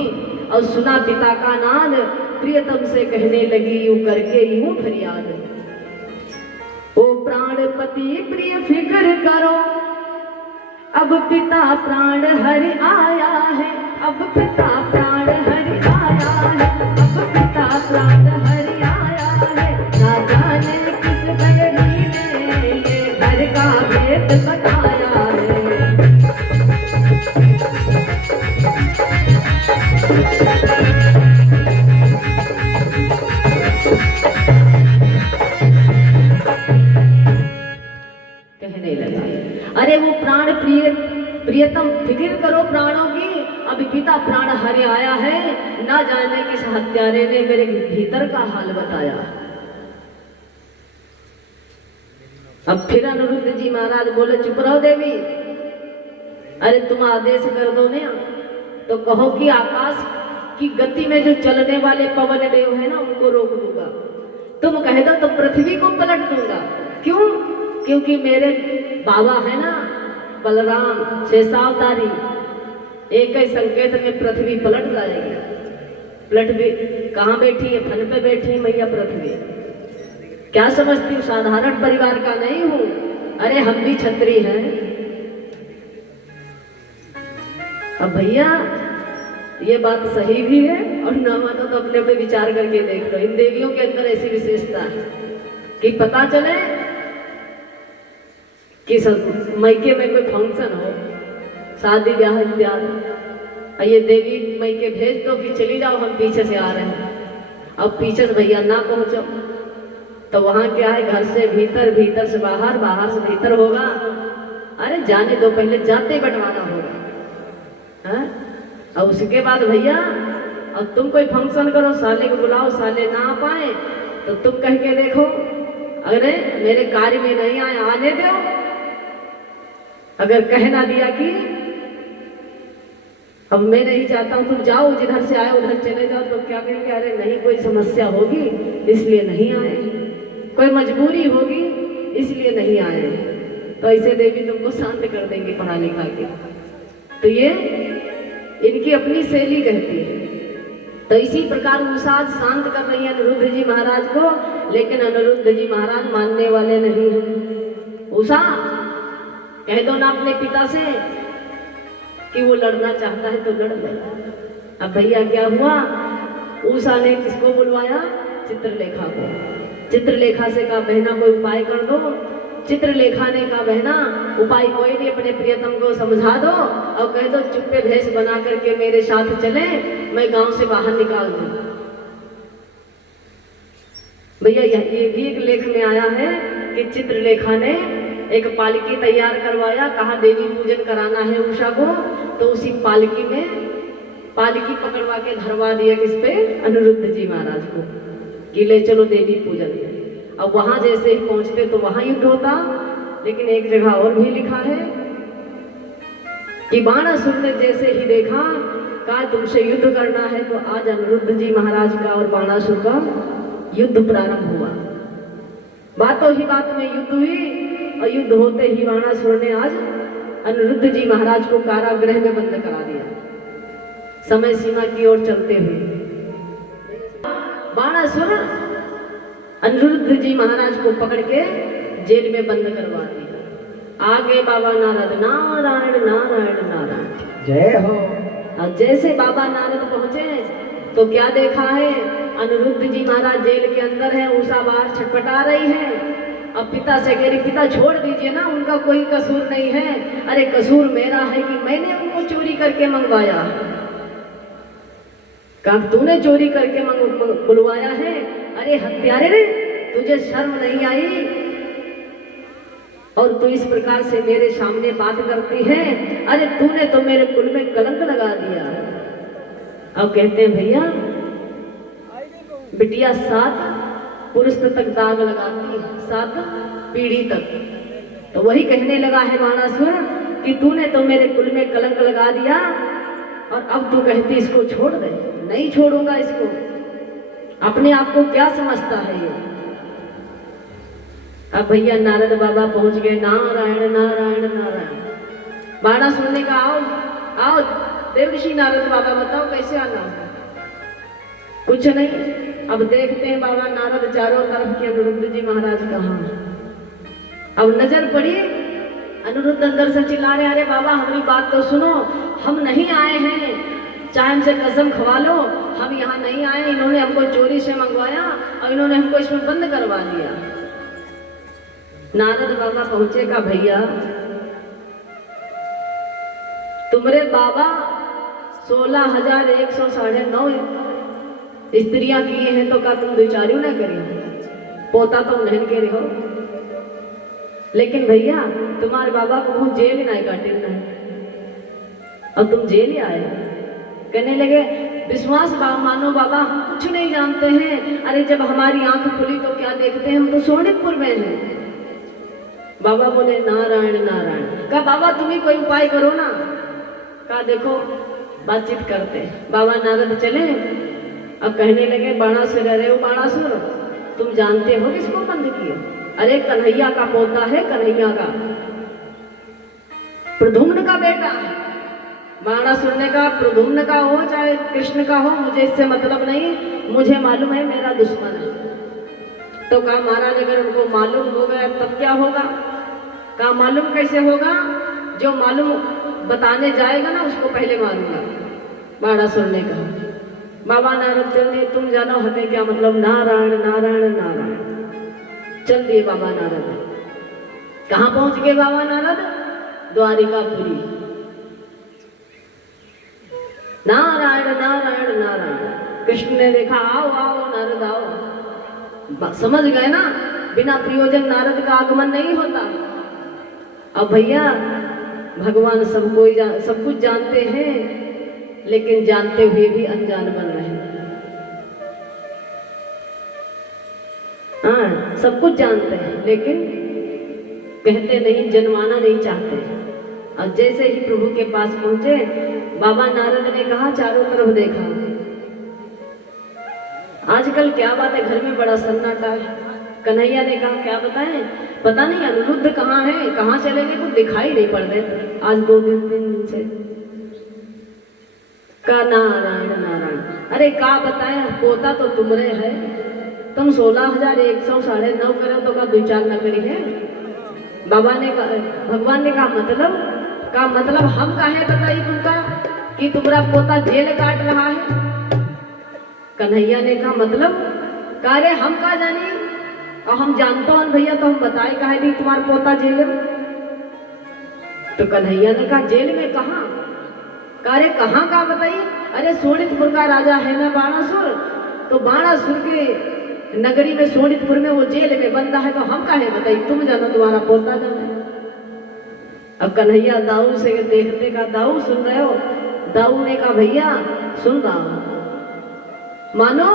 और सुना पिता का नाद, प्रियतम से कहने लगी यूं करके यूं फरियाद। ओ प्राणपति प्रिय फिक्र करो, अब पिता प्राण हरि आया है, अब पिता प्राण हरि आया है, अब पिता प्राण हरि आया है। ना जाने किस बहनी ने ये घर का भेद बताया है। कहने लगा अरे वो प्राण प्रियतम फिक्र करो प्राणों की, अभी पिता प्राण हरि आया है, ना जाने किस हत्यारे ने मेरे भीतर का हाल बताया। अब फिर अनिरुद्ध जी महाराज बोले चुप रहो देवी, अरे तुम आदेश कर दो ना तो कहो कि आकाश की गति में जो चलने वाले पवन देव है ना उनको रोक दूंगा। तुम कह दो तो पृथ्वी को पलट दूंगा। क्यों? क्योंकि मेरे बाबा है ना बलराम शेषावतारी, एक ही संकेत में पृथ्वी पलट जाएगी। पलट भी कहाँ बैठी है? फन पे बैठी है मैया पृथ्वी। क्या समझती हूँ, साधारण परिवार का नहीं हूँ, अरे हम भी छत्री हैं। अब भैया ये बात सही भी है और ना मानो तो अपने पे विचार करके देख लो। इन देवियों के अंदर ऐसी विशेषता है कि पता चले कि सब मैके में कोई फंक्शन हो, शादी ब्याह इत्यादि, ये देवी मैके भेज दो कि चली जाओ हम पीछे से आ रहे हैं। अब पीछे से भैया ना पहुंचो तो वहां क्या है, घर से भीतर, भीतर से बाहर, बाहर से भीतर होगा। अरे जाने दो, पहले जाते बंटवारा होगा है? और उसके बाद भैया अब तुम कोई फंक्शन करो, साले को बुलाओ, साले ना आ पाए तो तुम कह के देखो अरे मेरे कार्य में नहीं आए, आने दो। अगर कह ना दिया कि अब मैं नहीं चाहता हूं तुम जाओ, जिधर से आए उधर चले जाओ, तो क्या कहेंगे, अरे नहीं कोई समस्या होगी इसलिए नहीं आए, कोई मजबूरी होगी इसलिए नहीं आए। तो ऐसे देवी तुमको शांत कर देंगे पढ़ा लिखा के। तो ये इनकी अपनी शैली कहती है। तो इसी प्रकार उषा शांत कर रही है अनिरुद्ध जी महाराज को, लेकिन अनिरुद्ध जी महाराज मानने वाले नहीं हैं। उषा कह दो ना अपने पिता से कि वो लड़ना चाहता है तो लड़ ले। अब भैया क्या हुआ, उषा ने किसको बुलवाया? चित्रलेखा को। चित्रलेखा से कहा बहना कोई उपाय कर दो। चित्रलेखा ने कहा बहना उपाय कोई नहीं, अपने प्रियतम को समझा दो और कह दो चुप्पे भेष बना करके मेरे साथ चले, मैं गांव से बाहर निकाल दूं। भैया ये भी एक लेख में आया है कि चित्रलेखा ने एक पालकी तैयार करवाया, कहा देवी पूजन कराना है उषा को, तो उसी पालकी में पालकी पकड़वा के धरवा दिया किस पे? अनिरुद्ध जी महाराज को, कि ले चलो देवी पूजन में। अब वहां जैसे ही पहुंचते तो वहां युद्ध होता। लेकिन एक जगह और भी लिखा है कि बाणासुर ने जैसे ही देखा, कहा तुमसे युद्ध करना है, तो आज अनिरुद्ध जी महाराज का और बाणासुर का युद्ध प्रारंभ हुआ। बातों ही बात में युद्ध हुई और युद्ध होते ही बाणासुर ने आज अनिरुद्ध जी महाराज को कारागृह में बंद करा दिया। समय सीमा की ओर चलते हुए बाणासुर अनिरुद्ध जी महाराज को पकड़ के जेल में बंद करवा दिया। आगे बाबा नारद नारायण नारायण नारायण जय हो। और जैसे बाबा नारद पहुंचे तो क्या देखा है, अनिरुद्ध जी महाराज जेल के अंदर है, उषा बाहर छटपटा रही है। अब पिता से कह रही, पिता छोड़ दीजिए ना, उनका कोई कसूर नहीं है। अरे कसूर मेरा है कि मैंने उनको चोरी करके मंगवाया। कहा तूने चोरी करके बुलवाया है? अरे हत्यारे रे, तुझे शर्म नहीं आई? और तू इस प्रकार से मेरे सामने बात करती है? अरे तूने तो मेरे कुल में कलंक लगा दिया। अब कहते हैं भैया बिटिया 7 पुरुष तक दाग लगाती है, 7 पीढ़ी तक। तो वही कहने लगा है बाणासुर कि तूने तो मेरे कुल में कलंक लगा दिया और अब तू कहती इसको छोड़ दे। नहीं छोड़ूंगा इसको। अपने आप को क्या समझता है ये? अब भैया नारद बाबा पहुंच गए। नारायण नारायण नारायण। बाणासुर ने कहा आओ आओ देवर्षि नारद बाबा, बताओ कैसे आना? कुछ नहीं। अब देखते हैं बाबा नारद चारों तरफ के अनिरुद्ध जी महाराज कहाँ। अब नजर पड़ी, अनिरुद्ध अंदर से चिल्ला रहे, अरे बाबा हमारी बात तो सुनो, हम नहीं आए हैं, चाहे हमसे कसम खवा लो, हम यहाँ नहीं आए। इन्होंने हमको चोरी से मंगवाया और इन्होंने हमको इसमें बंद करवा दिया। नारद बाबा पहुंचे का भैया तुम्हारे बाबा 16,109 स्त्रियां किए हैं तो क्या तुम विचारू ना करिए? पोता तो नहीं के रहो। लेकिन भैया तुम्हारे बाबा को जेल नहीं काटे नहीं, और तुम जेल आए। कहने लगे विश्वास मानो बाबा, हम कुछ नहीं जानते हैं। अरे जब हमारी आंख खुली तो क्या देखते हैं, हम तो सोनितपुर में हैं। बाबा बोले नारायण नारायण। कहा बाबा तुम ही कोई उपाय करो ना। कहा देखो बातचीत करते। बाबा नारद चले। अब कहने लगे बाणासुर, अरे वो बाणासुर तुम जानते हो किसको बंद किया? अरे कन्हैया का पोता है, कन्हैया का, प्रद्युम्न का बेटा है। बाणासुर ने कहा प्रद्युम्न का हो चाहे कृष्ण का हो, मुझे इससे मतलब नहीं, मुझे मालूम है मेरा दुश्मन है। तो कहा महाराज अगर उनको मालूम हो गया तब क्या होगा? कहा मालूम कैसे होगा? जो मालूम बताने जाएगा ना उसको पहले मारूंगा। बाणासुर ने कहा। बाबा नारद चल दिए, तुम जानो हमें क्या मतलब। नारायण नारायण नारायण। चल दिए बाबा नारद। कहाँ पहुंच गए बाबा नारद? द्वारिकापुरी। नारायण नारायण नारायण। कृष्ण ने देखा, आओ आओ नारद आओ। समझ गए ना, बिना प्रयोजन नारद का आगमन नहीं होता। अब भैया भगवान सब कुछ जानते हैं, लेकिन जानते हुए भी अनजान बन रहे हैं। हाँ सब कुछ जानते हैं लेकिन कहते नहीं, जनवाना नहीं चाहते। और जैसे ही प्रभु के पास पहुंचे, बाबा नारद ने कहा चारों तरफ देखा, आजकल क्या बात है, घर में बड़ा सन्नाटा है। कन्हैया ने कहा क्या बताएं, पता नहीं अनिरुद्ध कहाँ है, कहाँ चले गए, कुछ दिखाई नहीं पड़ रहे आज 2 दिन से। का नारायण नारायण। अरे का बताएं, पोता तो तुमरे है, तुम 16,109 करो तो का 2-4 नगरी है। बाबा ने कहा, भगवान ने कहा मतलब हम काहे बताइए तुमका कि तुम्हारा पोता जेल काट रहा है। कन्हैया ने कहा मतलब का रे, हम का जानी, और हम जानते हैं भैया तो हम बताए काहे नहीं तुम्हारा पोता जेल में। तो कन्हैया ने कहा जेल में कहाँ? अरे कहाँ का बताइए? अरे सोनितपुर का राजा है ना बाणासुर, तो बाणासुर के नगरी में सोनितपुर में वो जेल में बंदा है, तो हम काहे बताइए, तुम जानो तुम्हारा पोता जाने। अब कन्हैया दाऊ से देखते का, दाऊ सुन रहे हो? दाऊ ने कहा भैया सुन रहा हूं, मानो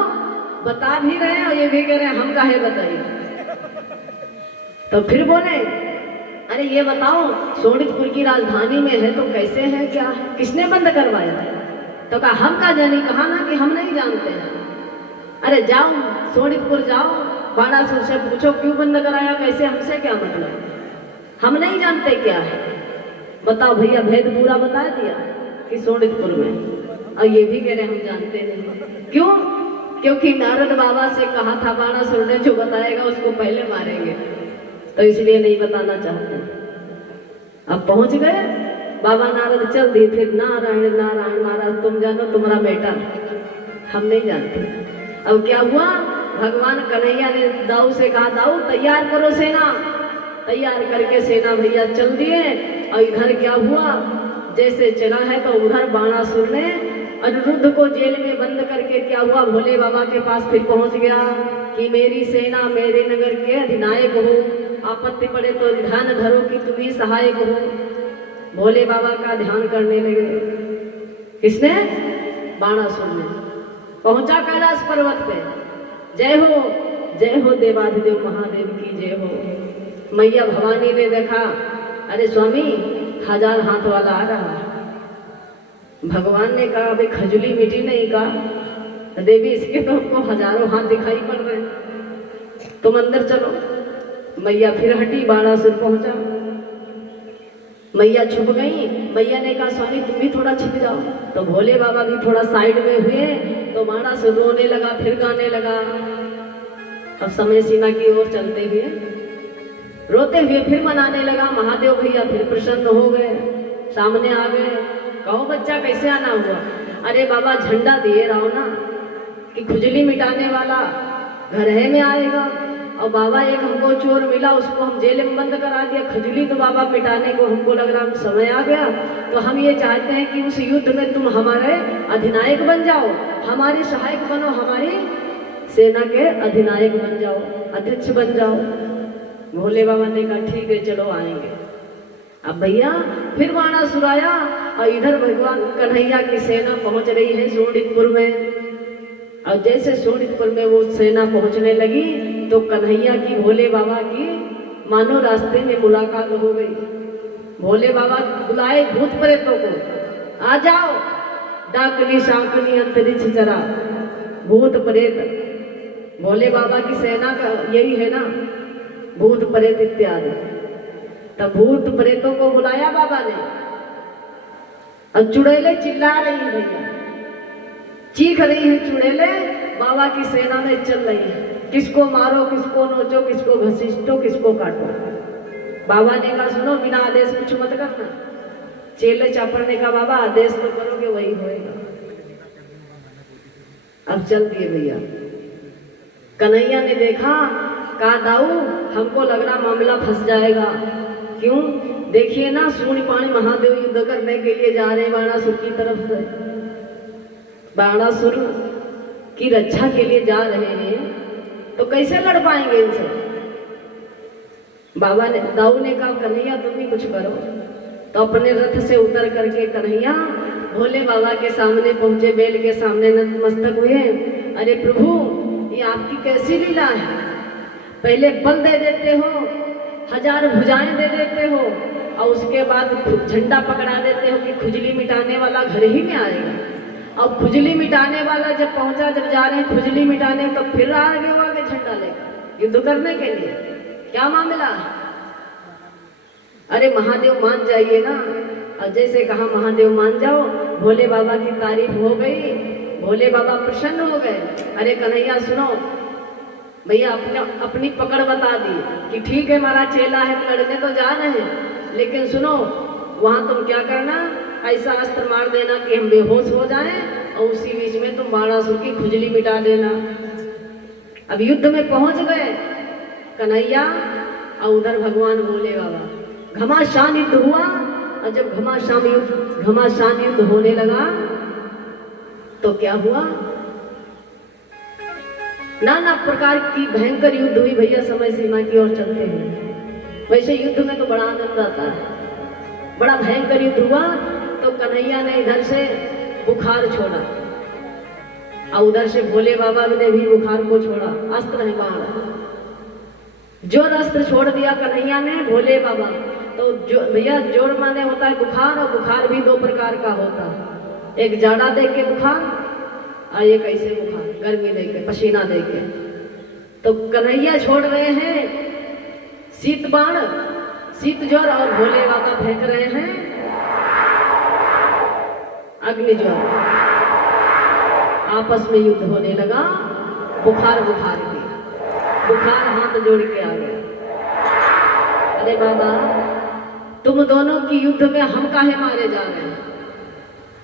बता भी रहे हैं और ये भी कह रहे हैं हम काहे बताइए। तो फिर बोले अरे ये बताओ सोनितपुर की राजधानी में है तो कैसे है, क्या है, किसने बंद करवाया? तो कहा हम का जानी, कहा ना कि हम नहीं जानते हैं। अरे जाओ सोनितपुर जाओ, बाणासुर से पूछो क्यों बंद कराया, कैसे, हमसे क्या मतलब, हम नहीं जानते क्या है। बताओ भैया, भेद पूरा बता दिया कि सोनितपुर में, और ये भी कह रहे हम जानते नहीं। क्यों? क्योंकि नारद बाबा से कहा था बाणासुर ने जो बताएगा उसको पहले मारेंगे, तो इसलिए नहीं बताना चाहते। अब पहुंच गए बाबा नारद, चल दिए फिर नारायण नारायण महाराज तुम जानो तुम्हारा बेटा, हम नहीं जानते। अब क्या हुआ, भगवान कन्हैया ने दाऊ से कहा दाऊ तैयार करो सेना, तैयार करके सेना भैया चल दिए। और इधर क्या हुआ, जैसे चला है तो उधर बाणासुर ने अनिरुद्ध को जेल में बंद करके क्या हुआ, भोले बाबा के पास फिर पहुंच गया कि मेरी सेना मेरे नगर के अधिनायक हो, आपत्ति पड़े तो ध्यान धरो कि तुम ही सहायक हो। भोले बाबा का ध्यान करने लगे। किसने? बाणासुर ने। पहुंचा कैलाश पर्वत पे, जय हो देवाधिदेव महादेव की जय हो। मैया भवानी ने देखा, अरे स्वामी 1000 हाथ वाला आ रहा। भगवान ने कहा अबे खजुली मिटी नहीं का, देवी इसके तो हमको 1000 हाथ दिखाई पड़ रहे हैं, तुम अंदर चलो। मैया फिर हटी, बाणासुर पहुंचा, मैया छुप गई। मैया ने कहा स्वामी तुम भी थोड़ा छिप जाओ, तो भोले बाबा भी थोड़ा साइड में हुए, तो बाणासुर रोने लगा, फिर गाने लगा। अब समय सीमा की ओर चलते हुए, रोते हुए फिर मनाने लगा। महादेव भैया फिर प्रसन्न हो गए, सामने आ गए। कहो बच्चा कैसे आना हुआ? अरे बाबा झंडा दिए रहो ना कि खुजली मिटाने वाला घर है में आएगा, और बाबा एक हमको चोर मिला, उसको हम जेल में बंद करा दिया। खजुली तो बाबा मिटाने को हमको लग रहा समय आ गया, तो हम ये चाहते हैं कि उस युद्ध में तुम हमारे अधिनायक बन जाओ, हमारी सहायक बनो, हमारी सेना के अधिनायक बन जाओ, अध्यक्ष बन जाओ। भोले बाबा ने कहा ठीक है चलो आएंगे। अब भैया फिर बाणासुर आया, और इधर भगवान कन्हैया की सेना पहुंच रही है सोनितपुर में। और जैसे सोनितपुर में वो सेना पहुंचने लगी, तो कन्हैया की भोले बाबा की मानो रास्ते में मुलाकात हो गई। भोले बाबा बुलाए भूत प्रेतों को, आ जाओ, डाकनी शाकनी अंतरिक्ष चरा, भूत प्रेत। भोले बाबा की सेना का यही है ना, भूत प्रेत इत्यादि। तब भूत प्रेतों को बुलाया बाबा ने। अब चुड़ैले चिल्ला रही है भैया, चीख रही है चुड़ैले, बाबा की सेना में चल रही है, किसको मारो, किसको नोचो, किसको घसीटो, किसको काटो। बाबा ने कहा सुनो बिना आदेश कुछ मत करना। चेले चापर ने कहा बाबा आदेश तो करोगे वही होएगा। अब चल दिए भैया। कन्हैया ने देखा, कहा दाऊ हमको लग रहा मामला फंस जाएगा। क्यों? देखिए ना सूर्य पानी महादेव युद्ध करने के लिए जा रहे हैं बाणासुर की तरफ से, बाणासुर की रक्षा के लिए जा रहे हैं, तो कैसे लड़ पाएंगे इनसे? बाबा ने, दाऊ ने कहा कन्हैया तुम भी कुछ करो। तो अपने रथ से उतर करके कन्हैया भोले बाबा के सामने पहुंचे, बेल के सामने नतमस्तक हुए। अरे प्रभु ये आपकी कैसी लीला है, पहले बल दे देते हो, 1000 भुजाएं दे देते हो, और उसके बाद झंडा पकड़ा देते हो कि खुजली मिटाने वाला घर ही में आएगा। अब खुजली मिटाने वाला जब पहुंचा, जब जा रहे हैं खुजली मिटाने, तो फिर आगे वो आगे झंडा लेकर युद्ध करने के लिए, क्या मामला है? अरे महादेव मान जाइए ना। और जैसे कहा महादेव मान जाओ, भोले बाबा की तारीफ हो गई, भोले बाबा प्रसन्न हो गए। अरे कन्हैया सुनो, भैया अपनी पकड़ बता दी कि ठीक है हमारा चेला है, लड़ने तो जा रहे हैं, लेकिन सुनो वहां तुम क्या करना, ऐसा अस्त्र मार देना कि हम बेहोश हो जाएं, और उसी बीच में तुम बाणासुर की खुजली मिटा देना। अब युद्ध में पहुंच गए कन्हैया, और उधर भगवान भोले बाबा। घमासान युद्ध हुआ, और जब घमासान युद्ध होने लगा तो क्या हुआ, नाना प्रकार की भयंकर युद्ध हुई भैया। समय सीमा की ओर चलते हैं, वैसे युद्ध में तो बड़ा आनंद आता है। बड़ा भयंकर युद्ध हुआ, तो कन्हैया ने इधर से बुखार छोड़ा, और उधर से भोले बाबा ने भी बुखार को छोड़ा। अस्त्र है बाण, जोर अस्त्र छोड़ दिया कन्हैया ने, भोले बाबा। तो जो भैया जोर माने होता है बुखार, और बुखार भी 2 प्रकार का होता है, एक जाड़ा दे के बुखार, और एक ऐसे बुखार गर्मी दे के, पसीना दे के। तो कन्हैया छोड़ रहे हैं शीत बाण, शीत ज्वर, और भोले बाबा फेंक रहे हैं अग्नि ज्वर। आपस में युद्ध होने लगा, बुखार की, बुखार हाथ जोड़ के आ गया। अरे बाबा, तुम दोनों की युद्ध में हम काहे मारे जा रहे हैं?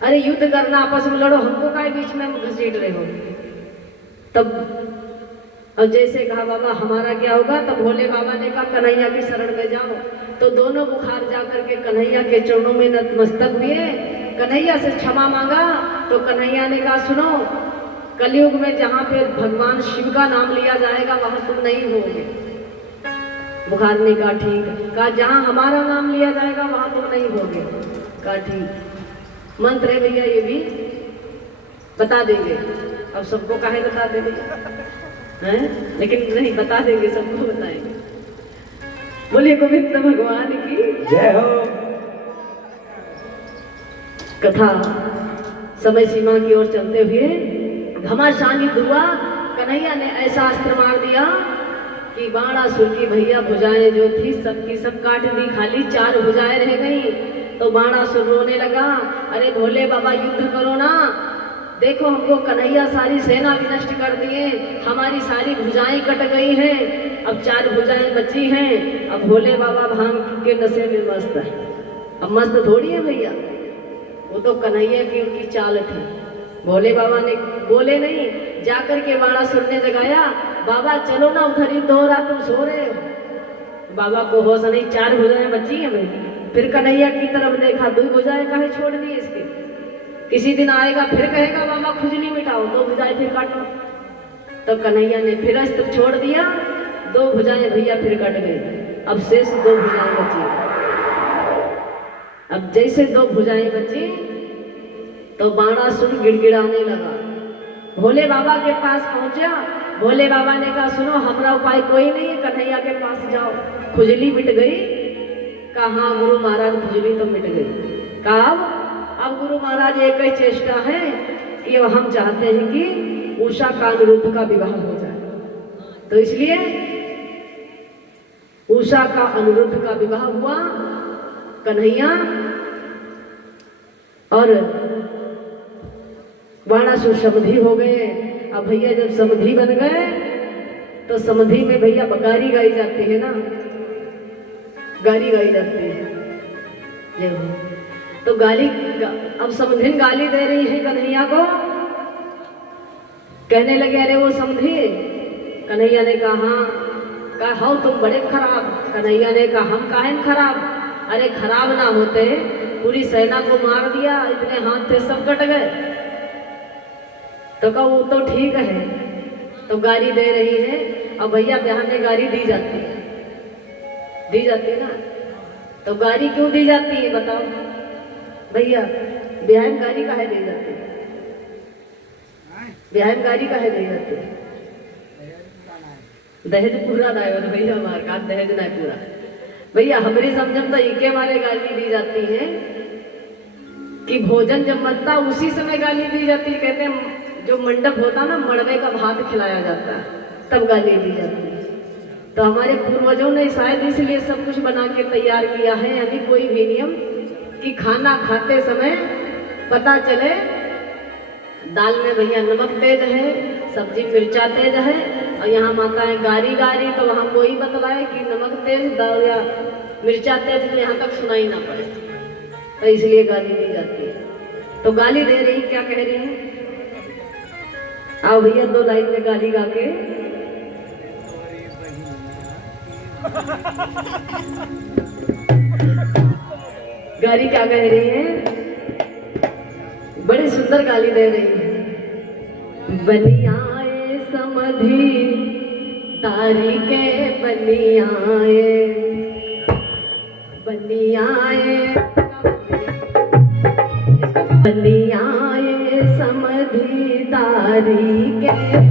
अरे युद्ध करना, आपस में लड़ो, हमको काहे बीच में घसीट रहे हो? तब और जैसे कहा बाबा हमारा क्या होगा, तब भोले बाबा ने कहा कन्हैया की शरण में जाओ। तो दोनों बुखार जाकर के कन्हैया के चरणों में नतमस्तक हुए, कन्हैया से क्षमा मांगा। तो कन्हैया ने कहा सुनो, कलयुग में जहाँ पे भगवान शिव का नाम लिया जाएगा वहां तुम नहीं होगे। बुखार ने कहा ठीक है। कहा जहाँ हमारा नाम लिया जाएगा वहां तुम नहीं होगे। कहा ठीक, मंत्र है भैया, ये भी बता देंगे। अब सबको काहे बता देंगे हैं, लेकिन नहीं बता देंगे, सबको बताएंगे। बोलिए गोविंद भगवान की जय हो। कथा समय सीमा की ओर चलते हुए घमासान युद्ध हुआ। कन्हैया ने ऐसा अस्त्र मार दिया कि बाणासुर की भैया भुजाएं जो थी सबकी सब काट दी, खाली 4 भुजाएं रह गई। तो बाणासुर रोने लगा, अरे भोले बाबा युद्ध करो ना, देखो हमको कन्हैया सारी सेना विनष्ट कर दिए, हमारी सारी भुजाएं कट गई हैं, अब 4 भुजाएं बची हैं। अब भोले बाबा भांग के नशे में मस्त है। अब मस्त थोड़ी है भैया, वो तो कन्हैया की उनकी चाल थी। भोले बाबा ने बोले नहीं, जाकर के बाणासुर ने जगाया, बाबा चलो ना उधर ही, 2 रात तुम सो रहे हो। बाबा को होश नहीं, 4 भुजाएं बची हैं भाई। फिर कन्हैया की तरफ देखा, 2 भुजाएं काहे छोड़ दी इसके, किसी दिन आएगा फिर कहेगा बाबा खुजली मिटाओ, 2 भुजाएं फिर काटो। तो कन्हैया ने फिर अस्त्र छोड़ दिया, 2 भुजाएं भैया फिर कट गई। अब शेष 2 भुजाएं बची। अब जैसे 2 भुजाएं बची तो बाणासुर गिड़गिड़ाने लगा, भोले बाबा के पास पहुंचा। भोले बाबा ने कहा सुनो, हमारा उपाय कोई नहीं है, कन्हैया के पास जाओ, खुजली मिट गई। कहा हाँ गुरु महाराज, खुजली तो मिट गई। कहा अब गुरु महाराज एक ही चेष्टा है कि हम चाहते हैं कि उषा का अनिरुद्ध का विवाह हो जाए। तो इसलिए उषा का अनिरुद्ध का विवाह हुआ। कन्हैया और बाणासुर समधि हो गए। अब भैया जब समधि बन गए तो समधि में भैया गारी गाई जाती है ना, गाली गाई जाती है। तो गाली, अब समधिन गाली दे रही है कन्हैया को, कहने लगे अरे वो समधि। कन्हैया ने कहा हाँ तुम बड़े खराब। कन्हैया ने कहा हम काहे खराब, अरे खराब ना होते पूरी सेना को मार दिया, इतने हाथ थे सब कट गए। तो कहा वो तो ठीक है, तो गाली दे रही है। अब भैया बिहान में गाली दी जाती है, दी जाती है ना। तो गाली क्यों दी जाती है बताओ भैया, बिहान गाली काहे दी जाती है, बिहान गाली काहे दी जाती है? दहेज पूरा ना है भैया, हमारे का दहेज ना पूरा भैया। हमारी समझम तो इके मारे गाली दी जाती है कि भोजन जब बनता उसी समय गाली दी जाती है। कहते हैं जो मंडप होता ना, मड़वे का भात खिलाया जाता है, तब गाली दी जाती है। तो हमारे पूर्वजों ने शायद इसलिए सब कुछ बना के तैयार किया है, यानी कोई भी नियम कि खाना खाते समय पता चले दाल में भैया नमक तेज है, सब्जी मिर्चा तेज है, और यहाँ माताएं गारी गारी, तो वहाँ कोई बतलाए कि नमक तेज दाल या मिर्चा तेज, तो यहाँ तक सुनाई ना पड़े, तो इसलिए गाली दी जाती है। तो गाली दे रही, क्या कह रही है? आओ भैया 2 लाइन में गाली गा के। गाली क्या कह रही है? बड़ी सुंदर गाली दे रही है। बनियाए समधि तारी के बनियाए, बनियाए बनियाए समधि तारी के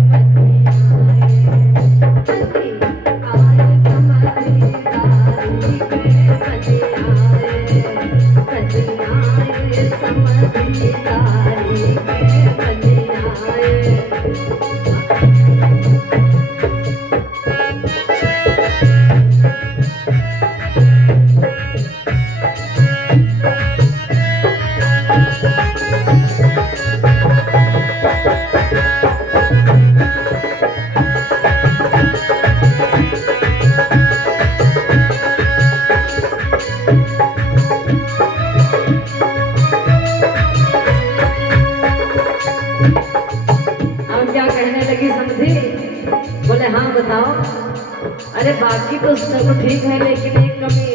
अरे बाकी तो सब ठीक है, लेकिन एक कमी।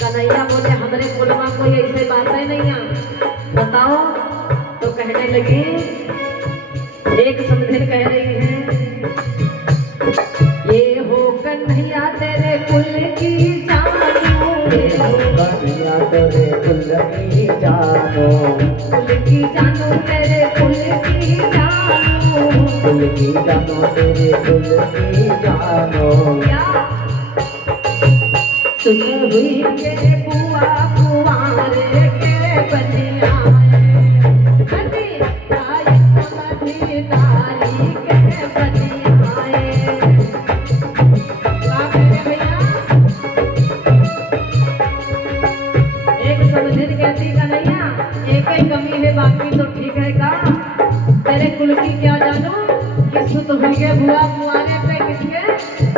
कन्हैया बोले हमारे कुलवा कोई ऐसे बातें नहीं है, बताओ। तो कहने लगी, एक समधिन कह रही है, ये हो कन्हैया तेरे कुल की जानो, ये हो कन्हैया तेरे कुल की जानो, कुल की जानो तेरे कुल की जानो, कुल की जानो तेरे कुल की जानो। क्या सुन हुई के बुआ कुंवारे के बनिया आए समझदारी के बनिया। एक समझिन कहती कन्हैया एक ही कमी है, बाकी तो ठीक है का। तेरे कुल की क्या जानो कि सुत हुई के बुआ कुंवारे पे, किसके?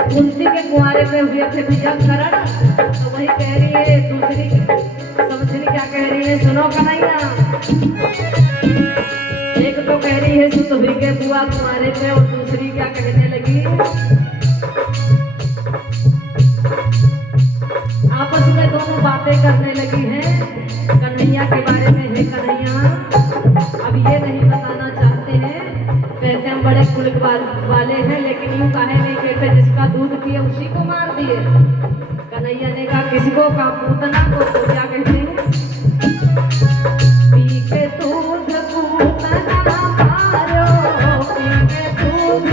कुंती के कुंवारे पे हुए थे भैया करण। तो वही कह रही है दूसरी समझिन, क्या कह रही है सुनो कन्हैया। एक तो कह रही है सुत हुई के बुआ कुंवारे पे, और दूसरी क्या कहने लगी, आपस में दोनों बातें करने लगी हैं कन्हैया के बारे में। है कन्हैया अब ये नहीं बताना चाहते हैं, कहते हैं बड़े कुल वाले हैं, लेकिन यूं काहे नहीं कहते जिसका दूध पिए उसी को मार दिए। कन्हैया ने कहा किसको? कहा पूतना को। तो क्या कहते हैं, पी के दूध पूतना मारो, पी के दूध,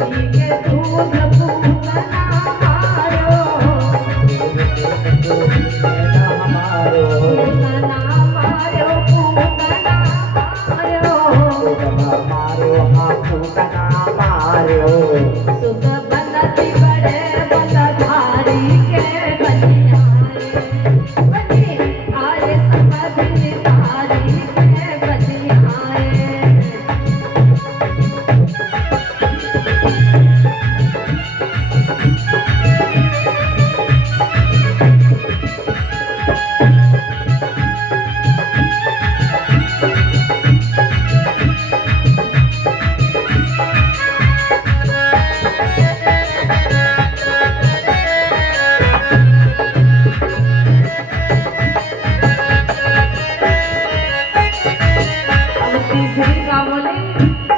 पी के दूध पूतना मारो, पूतना मारो, पूतना मारो, सुत बनती बड़े बलधारी के बनिया आए समझदारी के बनिया।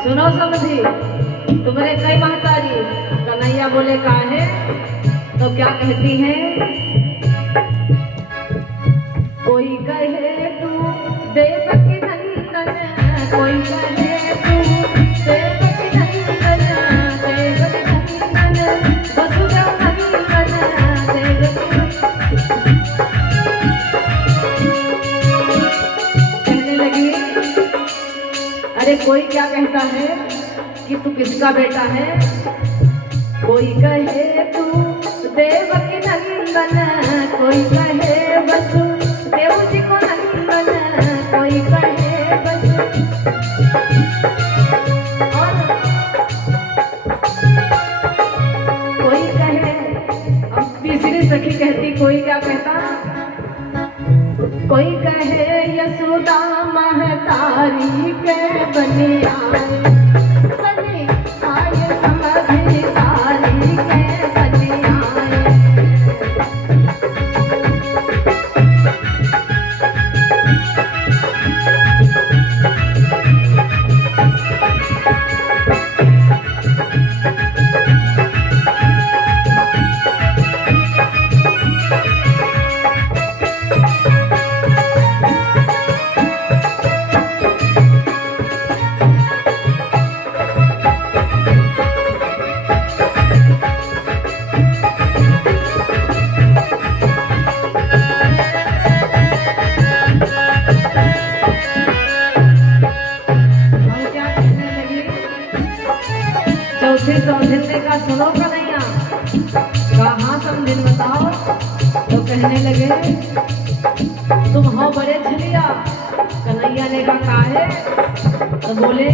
सुनो समझी तुम्हारे कई महतारी। कन्हैया बोले काहे? तो क्या कहती है, कोई कहे तू देवकी नंदन, कोई कहे तू देवकी नंदन, देवकी नंदन वसुदेव नंदन, देवकी। कहने लगी अरे कोई क्या कहता है कि तू किसका बेटा है? कोई कहे तू देवकी नंदन, कोई कहे वसुदेव जी को नंदन, कोई कहे वसु। और कोई कहे, अब तीसरी सखी कहती, कोई क्या कहता, कोई कहे यशोदा महतारी के बनिया आए समझदारी के बनिया। चौथे समझिन ने कहा सुनो कन्हैया। कहा समझिन बताओ। तो कहने लगे तुम हो बड़े झलिया। कन्हैया ने कहा काहे? तो बोले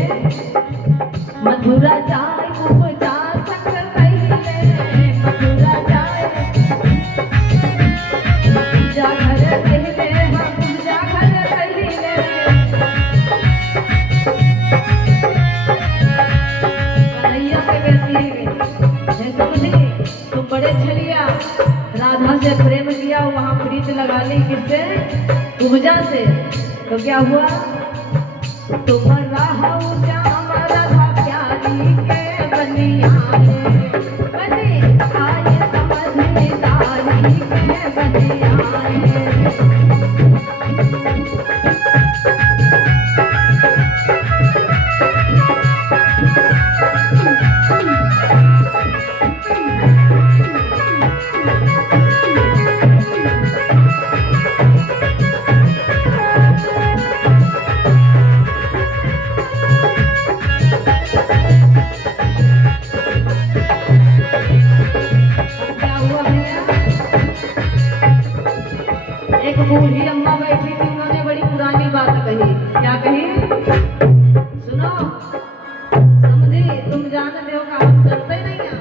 मथुरा जाए उपजा सकल पहिले, मथुरा जाए पूजा घर पहिले, हाँ पूजा घर पहिले। कन्हैया से कहती है कुब्जा से। तो क्या हुआ, तुम राहु श्याम राधा प्यारी के बनिया रे, बने आए समझदारी के बनिया रे। एक बूढ़ी अम्मा बैठी थी, उन्होंने बड़ी पुरानी बात कही। क्या कही, सुनो समझी, तुम जानते हो का हम करते नहीं हैं।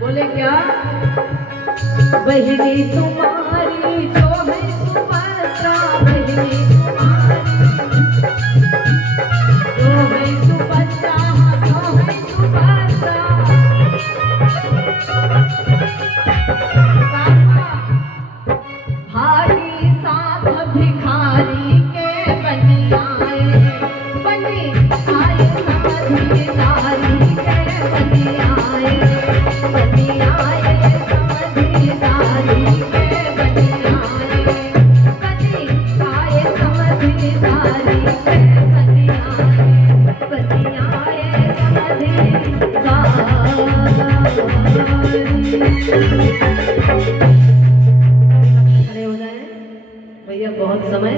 बोले क्या, बहिनी तुम्हारी जो है सुभद्रा, बहिनी तुम्हारी जो है सुभद्रा, जो है सुभद्रा। भारी साथ भिखारी के बनियाए, बने आए समझदारी के बनियाए, बनियाए समझदारी के बनियाए, बने आए समझदारी के बनियाए, बनियाए समझदारी। खड़े हो जाए भैया, बहुत समय